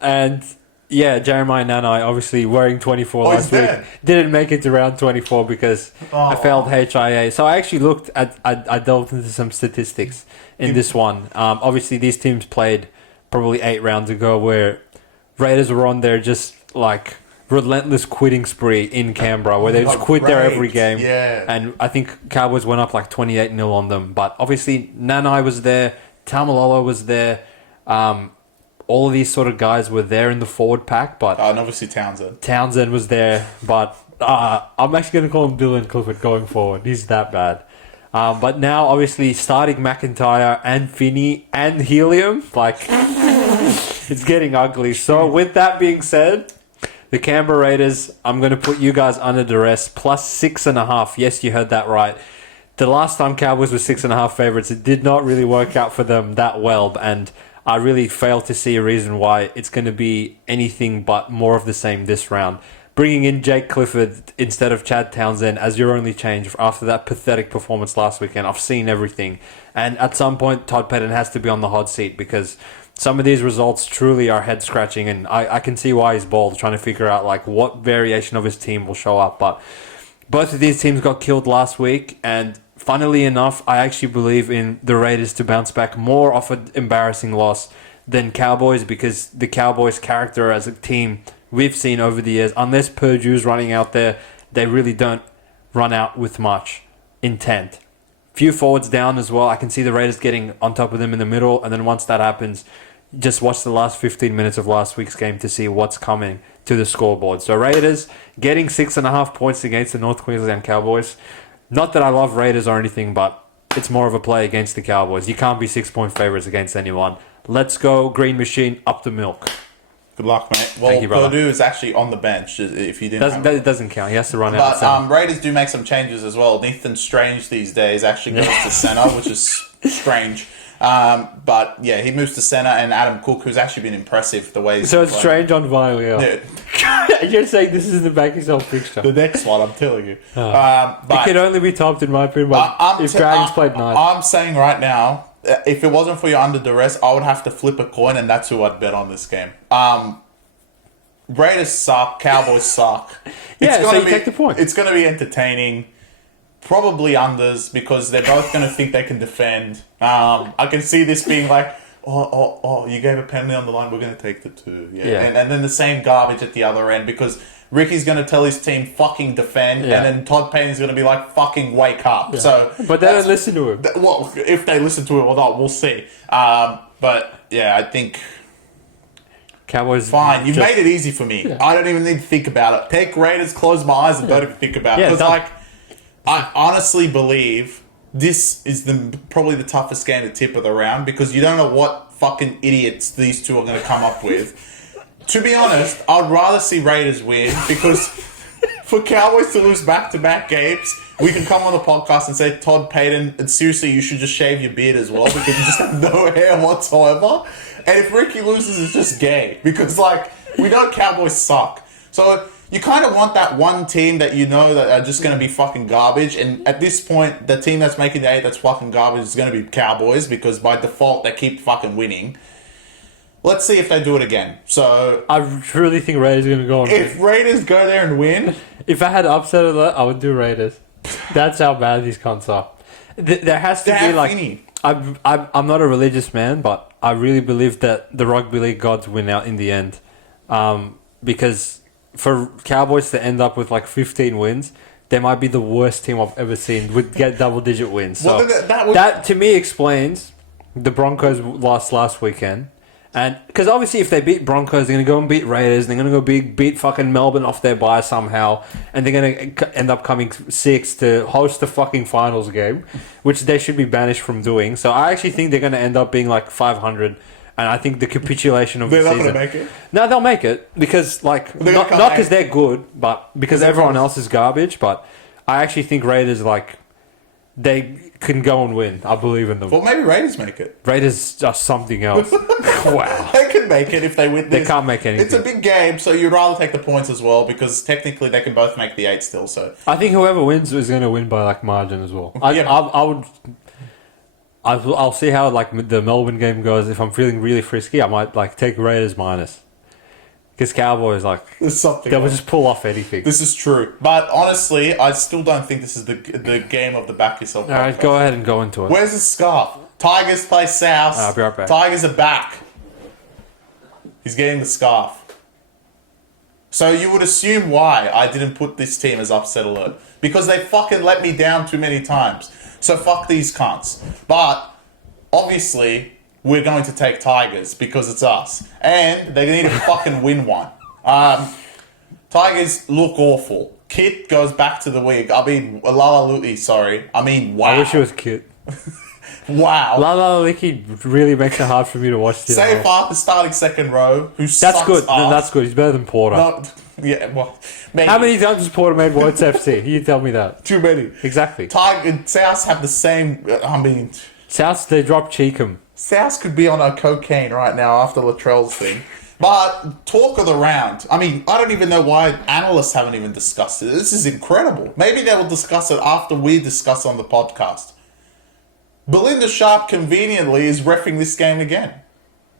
And yeah, Jeremiah Nanai, obviously wearing 24 last week, didn't make it to round 24 because I failed HIA. So I actually looked at, I delved into some statistics in this one. Obviously, these teams played probably 8 rounds ago where Raiders were on their just relentless quitting spree in Canberra where they just quit there every game. Yeah. And I think Cowboys went up 28-0 on them. But obviously, Nanai was there, Tamalolo was there. All of these sort of guys were there in the forward pack, but and obviously Townsend. Townsend was there, but I'm actually going to call him Dylan Clifford going forward. He's that bad. But now, obviously, starting McIntyre and Finney and Helium, it's getting ugly. So, with that being said, the Canberra Raiders, I'm going to put you guys under duress, plus 6.5. Yes, you heard that right. The last time Cowboys were 6.5 favourites, it did not really work out for them that well, and I really fail to see a reason why it's going to be anything but more of the same this round. Bringing in Jake Clifford instead of Chad Townsend as your only change after that pathetic performance last weekend. I've seen everything. And at some point, Todd Payton has to be on the hot seat because some of these results truly are head-scratching, and I can see why he's bald, trying to figure out what variation of his team will show up. But both of these teams got killed last week, and funnily enough, I actually believe in the Raiders to bounce back more off an embarrassing loss than Cowboys because the Cowboys' character as a team we've seen over the years, unless Purdue's running out there, they really don't run out with much intent. Few forwards down as well. I can see the Raiders getting on top of them in the middle, and then once that happens, just watch the last 15 minutes of last week's game to see what's coming to the scoreboard. So Raiders getting 6.5 points against the North Queensland Cowboys. Not that I love Raiders or anything, but it's more of a play against the Cowboys. You can't be 6-point favourites against anyone. Let's go, Green Machine, up the milk. Good luck, mate. Well, Thank you, brother. Purdue is actually on the bench if you didn't It doesn't count. He has to run out. But Raiders do make some changes as well. Nathan Strange these days actually goes to centre, which is strange. But yeah, he moves to centre, and Adam Cook, who's actually been impressive the way he's So it's Strange on Vialia. Yeah. You're saying this is the Back Yourself fixture. The next one, I'm telling you. It can only be topped, in my opinion, if Dragons played nice. I'm saying right now, if it wasn't for your under duress, I would have to flip a coin, and that's who I'd bet on this game. Raiders suck. Cowboys suck. So you take the point. It's going to be entertaining. Probably unders because they're both going to think they can defend. I can see this being you gave a penalty on the line, we're going to take the 2. Yeah. And then the same garbage at the other end because Ricky's going to tell his team fucking defend, and then Todd Payton's going to be fucking wake up. Yeah. But they don't listen to him. Well, if they listen to him or not, we'll see. But yeah, I think Cowboys. Fine, you've made it easy for me. Yeah. I don't even need to think about it. Take Raiders, close my eyes, and don't even think about it. Because I honestly believe this is probably the toughest game to tip of the round because you don't know what fucking idiots these two are going to come up with. To be honest, I'd rather see Raiders win because for Cowboys to lose back-to-back games, we can come on the podcast and say, Todd Payton, and seriously, you should just shave your beard as well because you just have no hair whatsoever. And if Ricky loses, it's just gay because, like, we know Cowboys suck. So you kind of want that one team that you know that are just going to be fucking garbage. And at this point, the team that's making the 8 that's fucking garbage is going to be Cowboys because by default, they keep fucking winning. Let's see if they do it again. So I really think Raiders are going to go on. If Raiders go there and win... If I had upset alert, I would do Raiders. That's how bad these cunts are. There has to be like... I'm not a religious man, but I really believe that the rugby league gods win out in the end. Because for Cowboys to end up with like 15 wins, they might be the worst team I've ever seen would get double-digit wins. So that to me explains the Broncos lost last weekend. And because obviously if they beat Broncos, they're going to go and beat Raiders. They're going to go beat fucking Melbourne off their bye somehow. And they're going to end up coming 6th to host the fucking finals game, which they should be banished from doing. So I actually think they're going to end up being like 500. And I think the capitulation of the season... They're not going to make it? No, they'll make it. Because, like, not because they're good, but because everyone else is garbage. But I actually think Raiders, like... They can go and win. I believe in them. Well, maybe Raiders make it. Raiders are something else. Wow. They can make it if they win this. They can't make anything. It's a big game, so you'd rather take the points as well, because technically they can both make the 8 still, so... I think whoever wins is going to win by, like, margin as well. I'll see how, like, the Melbourne game goes. If I'm feeling really frisky, I might, like, take Raiders minus. Because Cowboys, like, they will just pull off anything. This is true. But honestly, I still don't think this is the game of the Back Yourself podcast. All right, go ahead and go into it. Where's the scarf? Tigers play South. I'll be right back. Tigers are back. He's getting the scarf. So you would assume why I didn't put this team as upset alert. Because they fucking let me down too many times. So fuck these cunts. But, obviously... We're going to take Tigers because it's us. And they need to fucking win one. Tigers look awful. Kit goes back to the wig. I mean, Lalaluti, sorry. I mean, wow. I wish it was Kit. Wow. Lalaluti really makes it hard for me to watch this. Save Arthur starting second row, who sucks That's good. ass. That's good. He's better than Porter. Yeah, well, maybe. How many times has Porter made Whites FC? You tell me that. Too many. Exactly. South have the same... South, they dropped Cheekham. South could be on a cocaine right now after Latrell's thing. But talk of the round. I mean, I don't even know why analysts haven't even discussed it. This is incredible. Maybe they will discuss it after we discuss on the podcast. Belinda Sharp conveniently is reffing this game again.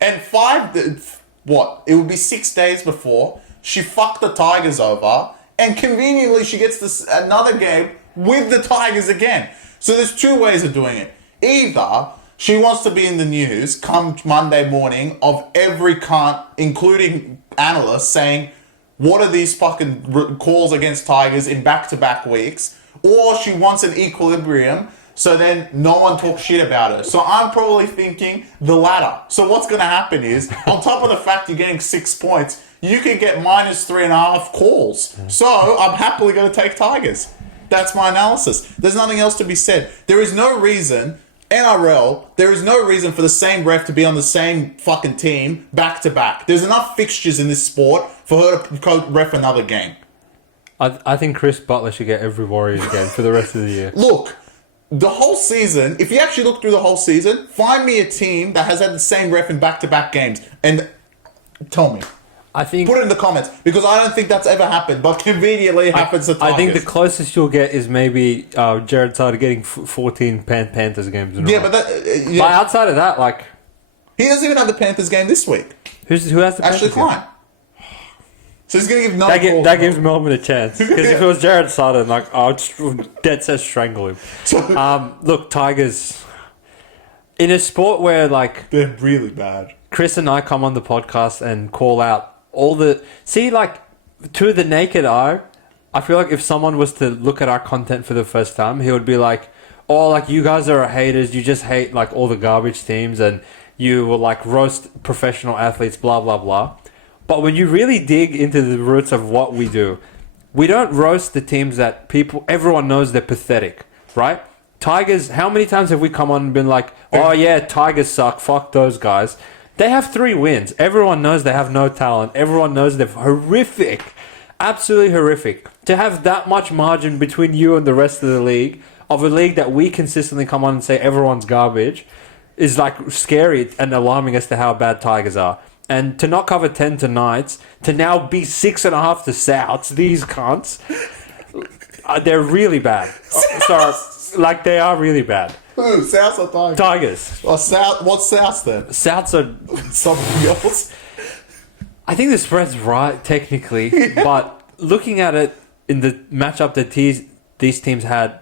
And it would be 6 days before, she fucked the Tigers over, and conveniently she gets another game with the Tigers again. So there's 2 ways of doing it. Either... She wants to be in the news come Monday morning of every cunt, including analysts, saying, what are these fucking calls against Tigers in back-to-back weeks? Or she wants an equilibrium, so then no one talks shit about her. So I'm probably thinking the latter. So what's going to happen is, on top of the fact you're getting 6 points, you could get minus 3.5 calls. So I'm happily going to take Tigers. That's my analysis. There's nothing else to be said. There is no reason... NRL, there is no reason for the same ref to be on the same fucking team back to back. There's enough fixtures in this sport for her to ref another game. I think Chris Butler should get every Warriors game for the rest of the year. Look, the whole season, if you actually look through the whole season, find me a team that has had the same ref in back-to-back games and tell me. Put it in the comments, because I don't think that's ever happened, but conveniently it happens to Tigers. I think the closest you'll get is maybe Jared Sutter getting 14 Panthers games in a row. But outside of that, like... He doesn't even have the Panthers game this week. Who has the Panthers Ashley Klein. So he's going to give no calls. That gives Melbourne a chance. Because if it was Jared Sutter, like, I would dead set strangle him. Look, Tigers... In a sport where, like... They're really bad. Chris and I come on the podcast and call out all the... See, like, to the naked eye, I feel like if someone was to look at our content for the first time, he would be like, oh, like, you guys are haters. You just hate, like, all the garbage teams and you will, like, roast professional athletes, blah, blah, blah. But when you really dig into the roots of what we do, we don't roast the teams that everyone knows they're pathetic, right? Tigers, how many times have we come on and been like, oh, yeah, Tigers suck. Fuck those guys. They have 3 wins. Everyone knows they have no talent. Everyone knows they're horrific. absolutely horrific. To have that much margin between you and the rest of the league, of a league that we consistently come on and say everyone's garbage, is like scary and alarming as to how bad Tigers are. And to not cover 10 to Knights, to now be 6.5 to Souths, these cunts, they're really bad. Sorry, like they are really bad. Who? Souths or Tigers? Tigers. Oh, South. What's Souths then? Souths are Something else. I think the spread's right, technically, but looking at it in the matchup that these teams had,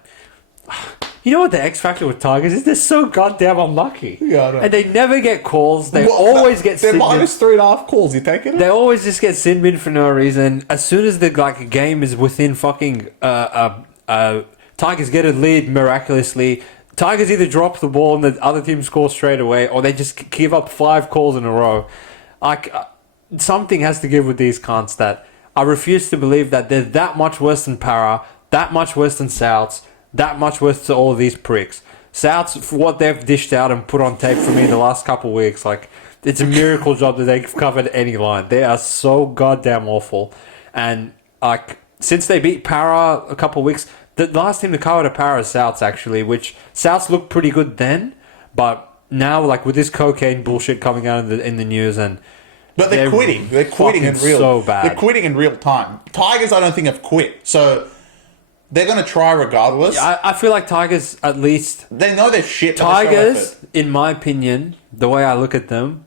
you know what the X factor with Tigers is? They're so goddamn unlucky. Yeah, I know. And they never get calls. They always get they're sin minus 3.5 calls. You taking it? They always just get sin bin for no reason. As soon as the game is within fucking Tigers get a lead miraculously. Tigers either drop the ball and the other team scores straight away, or they just give up 5 calls in a row. Like something has to give with these cunts that I refuse to believe that they're that much worse than Para, that much worse than Souths, that much worse to all of these pricks. Souths, for what they've dished out and put on tape for me in the last couple of weeks, like it's a miracle job that they've covered any line. They are so goddamn awful. And like since they beat Para a couple of weeks, the last team to cover to Para is Souths actually, which Souths looked pretty good then, but now like with this cocaine bullshit coming out in the news and. But they're quitting. They're quitting in real. So bad. They're quitting in real time. Tigers, I don't think have quit. So they're going to try regardless. I feel like Tigers at least. They know they're shit. Tigers, in my opinion, the way I look at them,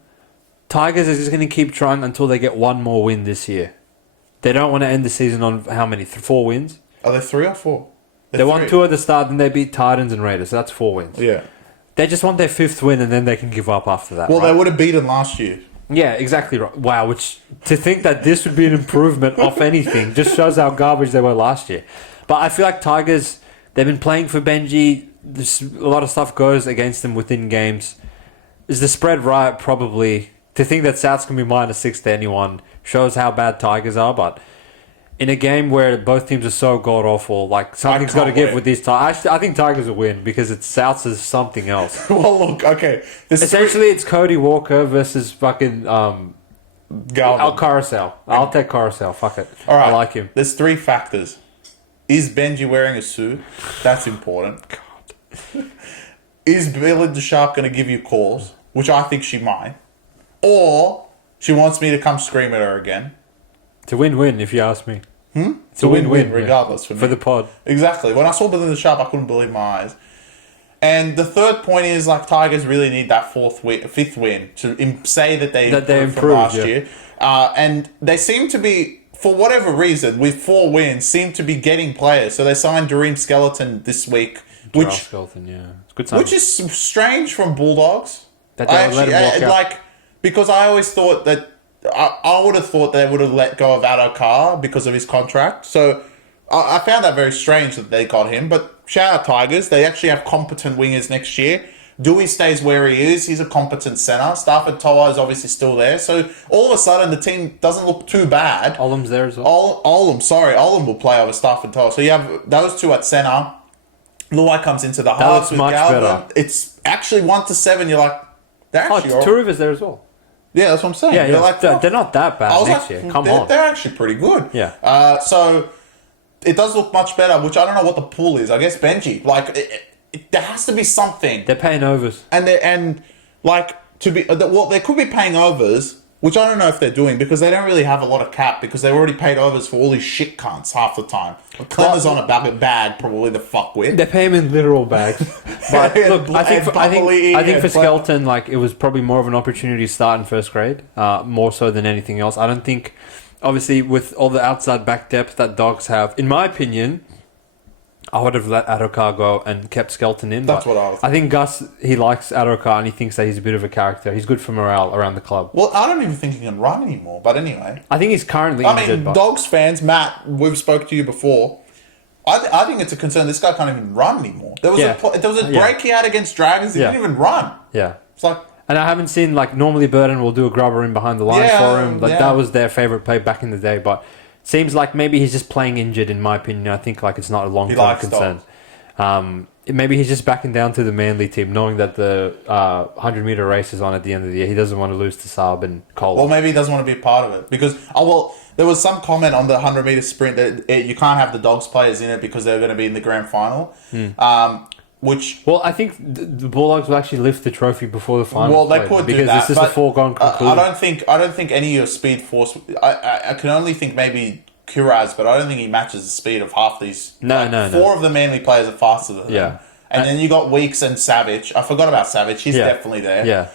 Tigers are just going to keep trying until they get one more win this year. They don't want to end the season on how many? 4 wins? Are they 3 or 4? They won 2 at the start, then they beat Titans and Raiders. So that's 4 wins. Yeah. They just want their 5th win, and then they can give up after that. Well, right? they would have beaten last year. Yeah, exactly right. Wow, which to think that this would be an improvement off anything just shows how garbage they were last year. But I feel like Tigers, they've been playing for Benji. There's a lot of stuff goes against them within games. Is the spread right? Probably. To think that Souths can be -6 to anyone shows how bad Tigers are, but in a game where both teams are so god-awful, like something's got to give with these Tigers. I think Tigers will win because it's Souths is something else. Well, look, okay. Essentially, it's Cody Walker versus fucking Carousel. I'll take Carousel. Fuck it. All right. I like him. There's 3 factors. Is Benji wearing a suit? That's important. God. Is Billy the Shark going to give you calls? Which I think she might. Or she wants me to come scream at her again. It's a win-win, if you ask me. It's a win-win, regardless, for me. For the pod. Exactly. When I saw Billy the Shark, I couldn't believe my eyes. And the third point is, like, Tigers really need that 5th win to say that they improved from last year. And they seem to be, for whatever reason, with 4 wins, seem to be getting players. So they signed Duress Skeleton this week. Skeleton, yeah. It's good sign. Which is strange from Bulldogs. That they let him walk out. Because I always thought that I would have thought they would have let go of Adokar because of his contract. So I found that very strange that they got him. But shout out Tigers. They actually have competent wingers next year. Dewey stays where he is. He's a competent centre. Stafford Toa is obviously still there. So all of a sudden the team doesn't look too bad. Olam's there as well. Olam will play over Stafford Toa. So you have those 2 at centre. Luai comes into the halves with Galvin. Better. It's actually 1 to 7. You're like, they're actually Turuva's there as well. Yeah, that's what I'm saying. Yeah, they're not that bad next year. Come on. They're actually pretty good. Yeah. So it does look much better, which I don't know what the pool is. I guess Benji. Like, there has to be something. They're paying overs. They could be paying overs, which I don't know if they're doing because they don't really have a lot of cap because they've already paid overs for all these shit cunts half the time. Clemmer's on a bag, probably the fuck with. They pay him in literal bags. But look, I think for Skelton, like it was probably more of an opportunity to start in first grade, more so than anything else. I don't think, obviously, with all the outside back depth that Dogs have, in my opinion, I would have let Adokar go and kept Skelton in. That's what I was thinking. I think Gus, he likes Adokar and he thinks that he's a bit of a character. He's good for morale around the club. Well, I don't even think he can run anymore, but anyway. I think he's currently injured. Dogs fans, Matt, we've spoke to you before. I think it's a concern. This guy can't even run anymore. There was a break he had against Dragons. He didn't even run. Yeah. It's like... And I haven't seen, like, normally Burton will do a grubber in behind the line for him. Like, that was their favourite play back in the day, but seems like maybe he's just playing injured, in my opinion. I think, like, it's not a long-term concern. Maybe he's just backing down to the Manly team, knowing that the 100-metre race is on at the end of the year. He doesn't want to lose to Saab and Cole. Well, maybe he doesn't want to be a part of it. Because, There was some comment on the 100-meter sprint that you can't have the Dogs players in it because they're going to be in the grand final. Well, I think the Bulldogs will actually lift the trophy before the final. Well, they could do that because this is a foregone conclusion. I don't think any of your speed force. I can only think maybe Kuraz, but I don't think he matches the speed of half these. No. Four of the Manly players are faster than him. And then you got Weeks and Savage. I forgot about Savage. He's definitely there. Yeah.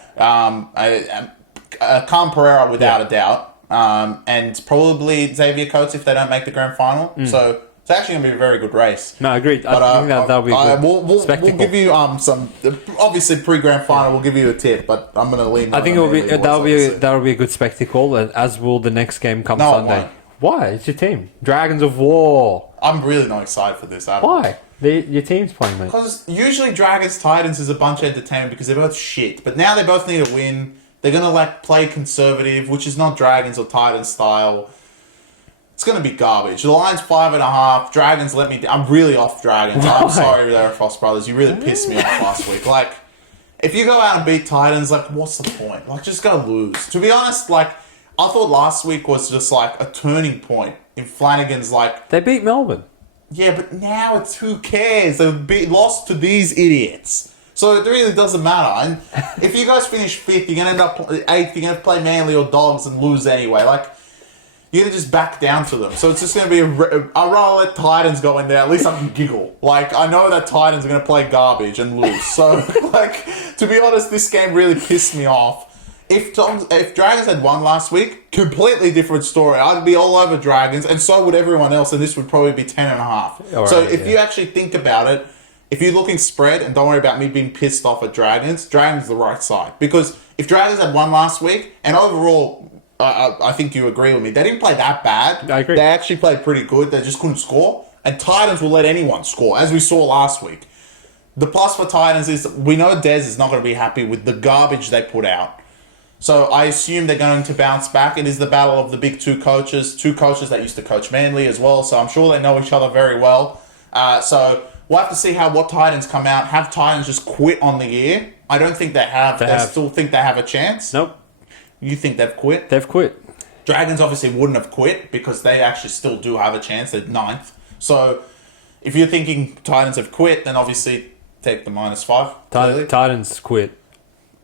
Cam Pereira without a doubt. And probably Xavier Coates if they don't make the grand final. So it's actually going to be a very good race. No, agreed. I think that'll be a good spectacle. We'll give you some. Obviously, pre-grand final, we'll give you a tip, but I'm going to lean. I think that'll be a good spectacle, and as will the next game come Sunday. Why? It's your team, Dragons of War. I'm really not excited for this. Why? Your team's playing, mate. Because usually Dragons Titans is a bunch of entertainment because they're both shit, but now they both need a win. They're going to play conservative, which is not Dragons or Titans style. It's going to be garbage. The line's 5.5. Dragons let me down. I'm really off Dragons. Why? I'm sorry, there, Frost Brothers. You really pissed me off last week. If you go out and beat Titans, what's the point? Just go lose. To be honest, I thought last week was just a turning point in Flanagan's They beat Melbourne. Yeah, but now it's who cares? They've lost to these idiots. So it really doesn't matter. And if you guys finish 5th, you're going to end up 8th, you're going to play Manly or Dogs and lose anyway. You're going to just back down to them. So it's just going to be I'd rather let Titans go in there. At least I can giggle. I know that Titans are going to play garbage and lose. So, to be honest, this game really pissed me off. If Dragons had won last week, completely different story. I'd be all over Dragons, and so would everyone else, and this would probably be 10.5. So if you actually think about it, if you're looking spread, and don't worry about me being pissed off at Dragons the right side. Because if Dragons had won last week, and overall, I think you agree with me, they didn't play that bad. I agree. They actually played pretty good. They just couldn't score. And Titans will let anyone score, as we saw last week. The plus for Titans is we know Dez is not going to be happy with the garbage they put out. So I assume they're going to bounce back. It is the battle of the big two coaches that used to coach Manly as well. So I'm sure they know each other very well. So we'll have to see what Titans come out. Have Titans just quit on the year? I don't think they have. They still think they have a chance? Nope. You think they've quit? They've quit. Dragons obviously wouldn't have quit because they actually still do have a chance. They're 9th. So if you're thinking Titans have quit, then obviously take the -5. Titans quit.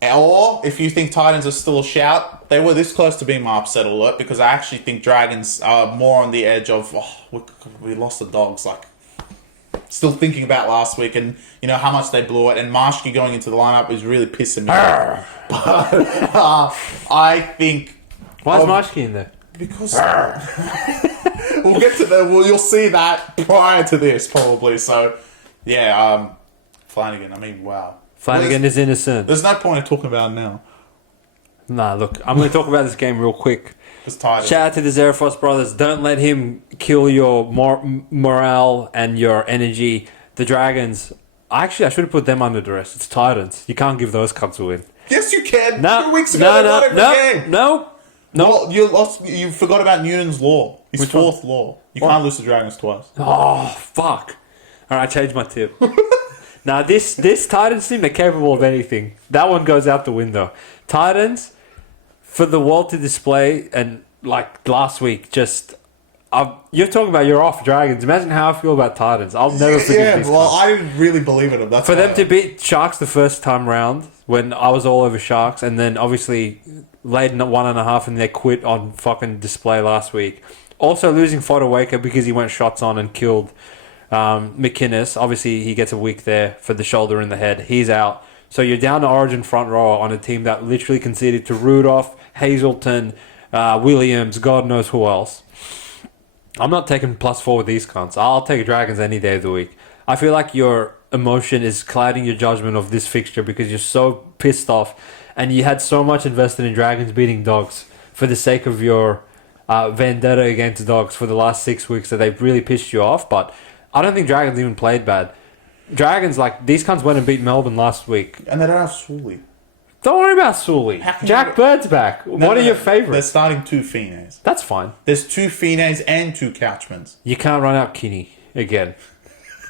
Or if you think Titans are still a shout, they were this close to being my upset alert because I actually think Dragons are more on the edge of, we lost the Dogs. Still thinking about last week and how much they blew it. And Marshke going into the lineup is really pissing me off. But I think... Why is Marshke in there? Because... we'll get to that. You'll see that prior to this, probably. So, yeah, Flanagan, wow. Flanagan is innocent. There's no point in talking about it now. Nah, look, I'm going to talk about this game real quick. Shout out to the Zerafos brothers. Don't let him kill your morale and your energy. The Dragons, actually, I should have put them under duress. It's Titans. You can't give those cunts a win. Yes, you can. No, 2 weeks ago, they won every game. No. Well, you forgot about Newton's law. His fourth law. You can't lose to Dragons twice. Oh, fuck. All right, I changed my tip. Now, this Titans team, they're capable of anything. That one goes out the window. Titans, for the world to display, and last week, you're talking about you're off Dragons. Imagine how I feel about Titans. I'll never forget this. Well, I didn't really believe in them. For them to beat Sharks the first time round, when I was all over Sharks, and then obviously laid 1.5 and they quit on fucking display last week. Also losing Fodawaker because he went shots on and killed McInnes. Obviously, he gets a week there for the shoulder and the head. He's out. So you're down to Origin front row on a team that literally conceded to Rudolph, Hazelton, Williams, God knows who else. I'm not taking +4 with these cunts. I'll take Dragons any day of the week. I feel like your emotion is clouding your judgment of this fixture because you're so pissed off and you had so much invested in Dragons beating Dogs for the sake of your vendetta against Dogs for the last 6 weeks that they've really pissed you off. But I don't think Dragons even played bad. Dragons, these cunts went and beat Melbourne last week. And they don't have Sully. Don't worry about Sully. Jack Bird's back. What are your favourites? They're starting 2 Fines. That's fine. There's 2 Fines and 2 Couchmans. You can't run out Kinney again.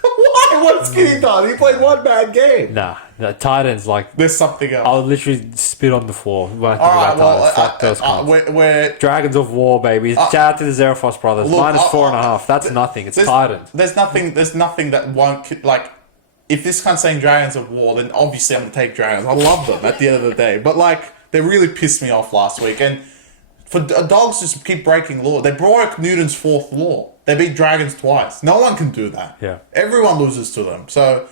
Why? What's Skinny done? He played one bad game. Nah, Titans, like... There's something else. I'll literally spit on the floor when I think Alright, about Titans. Fuck those cunts. we're Dragons of War, baby. Shout out to the Zerafos brothers. Look, Minus 4.5. That's nothing. It's Titans. There's nothing that won't... Like, if this cunt's saying Dragons of War, then obviously I'm going to take Dragons. I love them at the end of the day. But, like, they really pissed me off last week. And for Dogs just keep breaking law. They broke Newton's 4th law. They beat Dragons twice. No one can do that. Yeah. Everyone loses to them. So...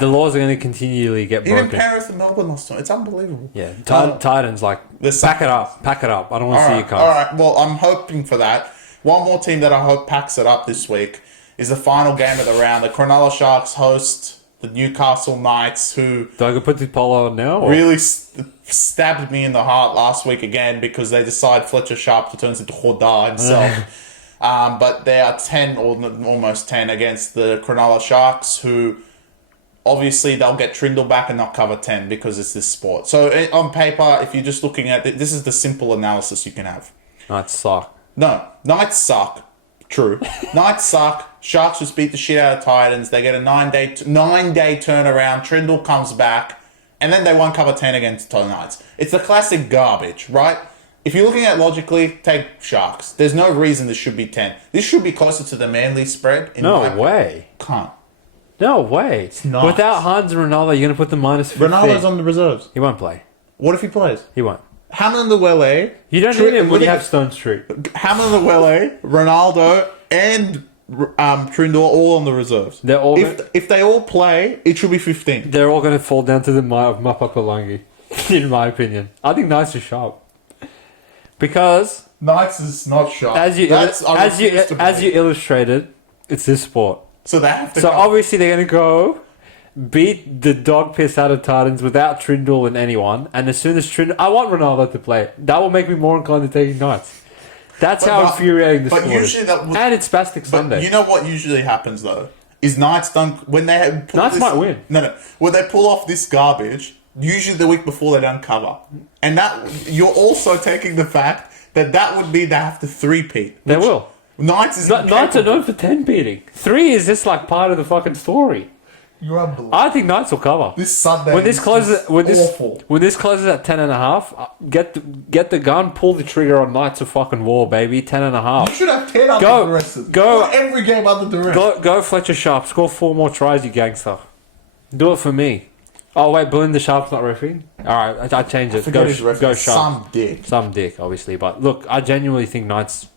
The laws are going to continually get broken. Even Penrith and Melbourne lost to them. It's unbelievable. Yeah. Titans, like, pack it up. Pack it up. I don't want to see you come. All right. Well, I'm hoping for that. One more team that I hope packs it up this week is the final game of the round. The Cronulla Sharks host the Newcastle Knights, who... Do I go put the poll on now? Or? Really stabbed me in the heart last week again because they decide Fletcher Sharp turns into Hoda himself. But they are 10 or almost 10 against the Cronulla Sharks, who... Obviously, they'll get Trindle back and not cover 10 because it's this sport. So, on paper, if you're just looking at it, this is the simple analysis you can have. Knights suck. No. Knights suck. True. Knights suck. Sharks just beat the shit out of Titans. They get a 9-day turnaround. Trindle comes back. And then they won't cover 10 against the Knights. It's the classic garbage, right? If you're looking at logically, take Sharks. There's no reason this should be 10. This should be closer to the Manly spread. No way. Can't. No way. Nice. Without Hans and Ronaldo, you're going to put the minus 15. Ronaldo's on the reserves. He won't play. What if he plays? He won't. Hamlin Luele. You don't need him when you have Stone Street. Hamlin Luele, Ronaldo, and Trindle all on the reserves. They're all if they all play, it should be 15. They're all going to fall down to the Mapapalangi, in my opinion. I think Knights are sharp. Because... Knights is not sharp. As you illustrated, it's this sport. So they have to. So obviously they're going to go beat the dog piss out of Titans without Trindle and anyone. And as soon as Trindle, I want Ronaldo to play. That will make me more inclined to take Knights. That's how infuriating this sport is. And it's Spastic Sunday. You know what usually happens though is Knights don't when they Knights might win. No. When they pull off this garbage, usually the week before they don't cover, and that you're also taking the fact that would mean they have to three-peat. They will. Knights are known for 10 beating. 3 is just like part of the fucking story. You're unbelievable. I think Knights will cover. This Sunday when this closes awful. When this closes at 10.5, get the gun, pull the trigger on Knights of fucking War, baby. 10.5. You should have 10 under Duress. Go every game under Duress. Go Fletcher Sharp. Score 4 more tries, you gangster. Do it for me. Oh wait, Belinda Sharp's not refereeing? Alright, I change it. Go Sharp. Some dick, obviously. But look, I genuinely think Knights,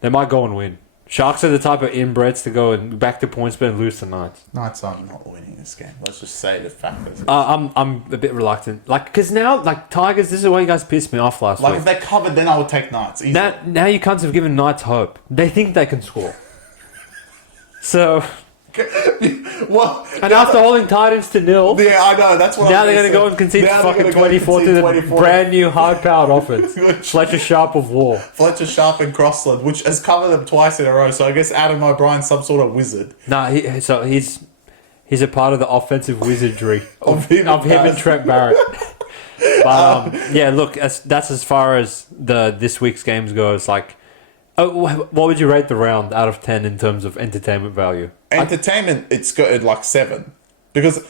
they might go and win. Sharks are the type of inbreds to go and back to points but and lose to Knights. Knights are not winning this game. Let's just say the fact that I'm a bit reluctant. Because now, Tigers, this is why you guys pissed me off last week. If they covered, then I would take Knights. Now you cunts have given Knights hope. They think they can score. So... well, and after holding Titans to 0, yeah, I know. That's what. Now they're going to go and concede fucking 24 to the brand new high-powered offense. Fletcher Sharp of War. Fletcher Sharp and Crossland, which has covered them twice in a row. So I guess Adam O'Brien's some sort of wizard. Nah, he's a part of the offensive wizardry of him and Trent Barrett. But yeah, look, that's as far as this week's games goes. What would you rate the round out of 10 in terms of entertainment value? Entertainment, it's got 7. Because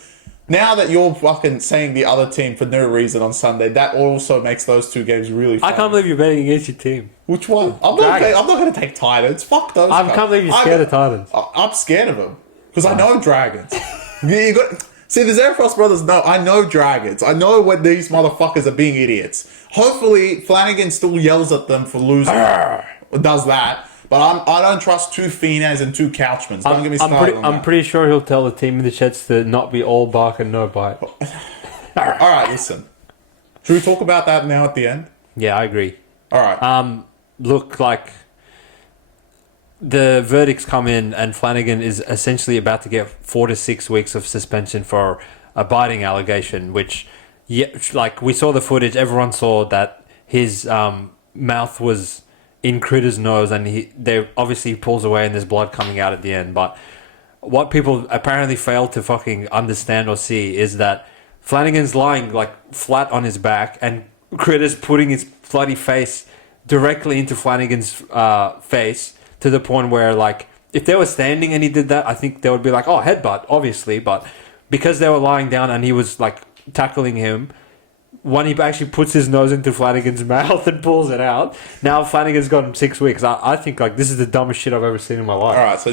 now that you're fucking saying the other team for no reason on Sunday, that also makes those 2 games really fun. I can't believe you're betting against your team. Which one? I'm not going to take Titans. Fuck those I can't believe you're scared of Titans. I'm scared of them. Because I know Dragons. See, the Zerafos brothers know. I know Dragons. I know when these motherfuckers are being idiots. Hopefully, Flanagan still yells at them for losing. Does that. But I don't trust 2 Finas and 2 Couchmans. Don't get me started on that. I'm pretty sure he'll tell the team in the sheds to not be all bark and no bite. Alright, listen. Should we talk about that now at the end? Yeah, I agree. Alright. Look, the verdicts come in and Flanagan is essentially about to get 4 to 6 weeks of suspension for a biting allegation, which, we saw the footage, everyone saw that his mouth was in Critter's nose and they obviously pulls away and there's blood coming out at the end. But what people apparently fail to fucking understand or see is that Flanagan's lying flat on his back and Critter's putting his bloody face directly into Flanagan's face to the point where if they were standing and he did that, I think they would be like, oh, headbutt, obviously. But because they were lying down and he was like tackling him, when he actually puts his nose into Flanagan's mouth and pulls it out, now Flanagan's got him 6 weeks. I think like this is the dumbest shit I've ever seen in my life. All right, so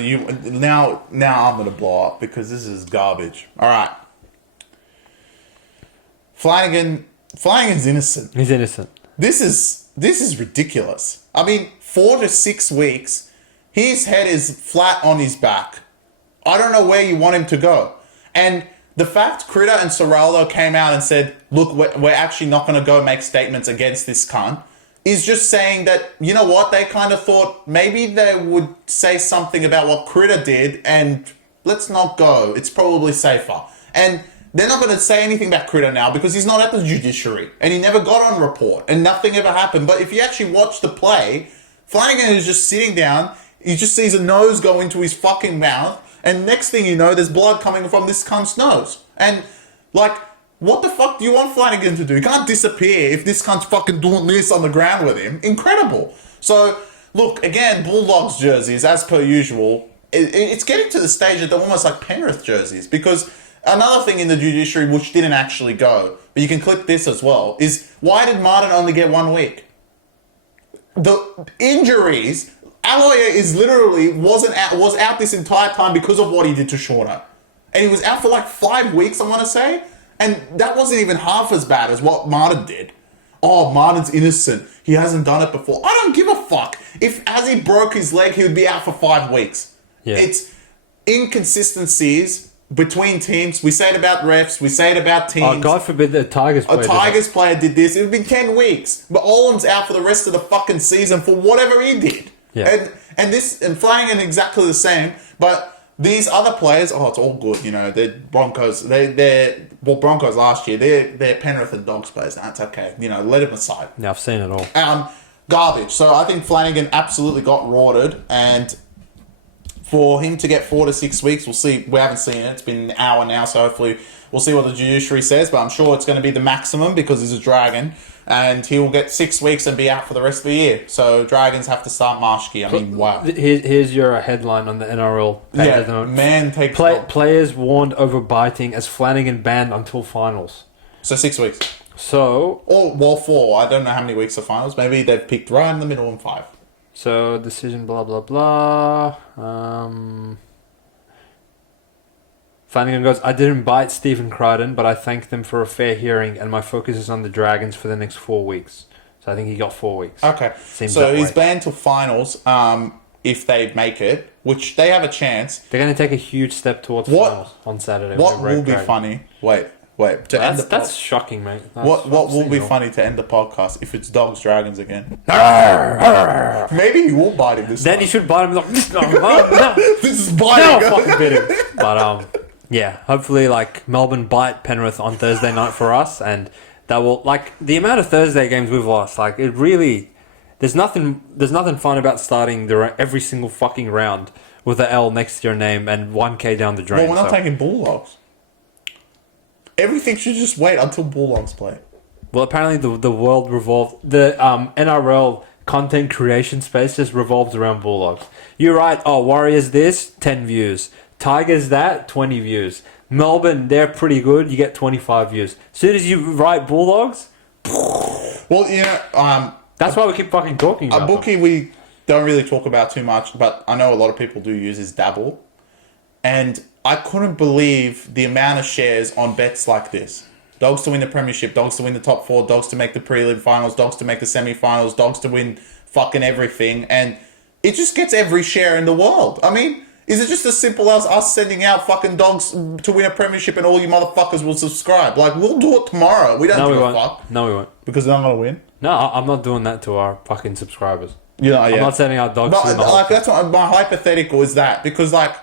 now I'm gonna blow up because this is garbage. All right, Flanagan's innocent. He's innocent. This is ridiculous. I mean, 4 to 6 weeks, his head is flat on his back. I don't know where you want him to go. And the fact Critter and Sorrello came out and said, look, we're actually not going to go make statements against this cunt, is just saying that, you know what, they kind of thought maybe they would say something about what Critter did and let's not go. It's probably safer. And they're not going to say anything about Critter now because he's not at the judiciary and he never got on report and nothing ever happened. But if you actually watch the play, Flanagan is just sitting down. He just sees a nose go into his fucking mouth. And next thing you know, there's blood coming from this cunt's nose. And, like, what the fuck do you want Flanagan to do? He can't disappear if this cunt's fucking doing this on the ground with him. Incredible. So, look, again, Bulldogs jerseys, as per usual, it's getting to the stage that they're almost like Penrith jerseys. Because another thing in the judiciary which didn't actually go, but you can click this as well, is why did Martin only get 1 week? The injuries... Aloia was out this entire time because of what he did to Shorter. And he was out for like 5 weeks, I want to say. And that wasn't even half as bad as what Martin did. Oh, Martin's innocent. He hasn't done it before. I don't give a fuck. If as he broke his leg, he would be out for 5 weeks. Yeah. It's inconsistencies between teams. We say it about refs. We say it about teams. Oh, God forbid the Tigers player player did this. It would be 10 weeks. But Olam's out for the rest of the fucking season for whatever he did. Yeah. And Flanagan exactly the same, but these other players, it's all good, you know. They're Broncos. They're Broncos last year. They're Penrith and Dogs players. That's okay, you know. Let them aside. Yeah, I've seen it all. Garbage. So I think Flanagan absolutely got rorted, and for him to get 4 to 6 weeks, we'll see. We haven't seen it. It's been an hour now, so hopefully we'll see what the judiciary says. But I'm sure it's going to be the maximum because he's a Dragon. And he will get 6 weeks and be out for the rest of the year. So Dragons have to start Marshke. I mean, wow. Here's your headline on the NRL. Man takes players warned over biting as Flanagan banned until finals. So 6 weeks. So... 4. I don't know how many weeks of finals. Maybe they've picked right in the middle and 5. So decision, blah, blah, blah. Flanagan goes, I didn't bite Stephen Crichton, but I thank them for a fair hearing, and my focus is on the Dragons for the next 4 weeks. So I think he got 4 weeks. Okay. So he's banned till finals if they make it, which they have a chance. They're going to take a huge step towards finals on Saturday. What will be funny? Wait. That's shocking, mate. What will be funny to end the podcast if it's Dogs Dragons again? Maybe he will bite him this time. Then he should bite him like, this is biting. No, fucking bit him. But, yeah, hopefully, like, Melbourne bite Penrith on Thursday night for us, and that will, like, the amount of Thursday games we've lost, like, it really, there's nothing fun about starting every single fucking round with an L next to your name and 1K down the drain. Well, we're not taking Bulldogs. Everything should just wait until Bulldogs play. Well, apparently the world the NRL content creation space just revolves around Bulldogs. You're right, Warriors this, 10 views. Tigers that, 20 views. Melbourne, they're pretty good. You get 25 views. As soon as you write Bulldogs... Well, you know... that's why we keep fucking talking about a bookie we don't really talk about too much, but I know a lot of people do use is Dabble. And I couldn't believe the amount of shares on bets like this. Dogs to win the premiership, Dogs to win the top 4, Dogs to make the prelim finals, Dogs to make the semi-finals, Dogs to win fucking everything. And it just gets every share in the world. I mean... Is it just as simple as us sending out fucking Dogs to win a premiership and all you motherfuckers will subscribe? Like, we'll do it tomorrow. We don't give a fuck. No, we won't. Because they're not going to win? No, I'm not doing that to our fucking subscribers. I'm not sending out Dogs to win the whole like, that's what my hypothetical is that. Because, like,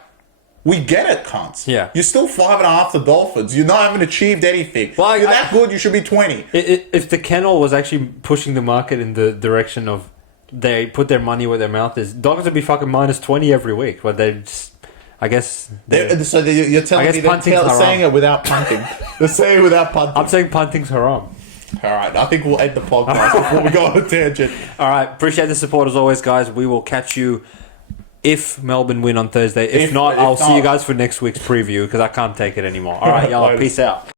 we get it, cunts. Yeah. You're still 5.5 the Dolphins. You're not having achieved anything. Well, you're that good, you should be 20. If the kennel was actually pushing the market in the direction of they put their money where their mouth is, Dogs would be fucking minus 20 every week. But they just... I guess... So you're telling me they're saying it without punting. They're saying it without punting. I'm saying punting's haram. Alright, I think we'll end the podcast before we go on a tangent. Alright, appreciate the support as always, guys. We will catch you if Melbourne win on Thursday. If not, I'll see you guys for next week's preview because I can't take it anymore. All right, y'all. Later. Peace out.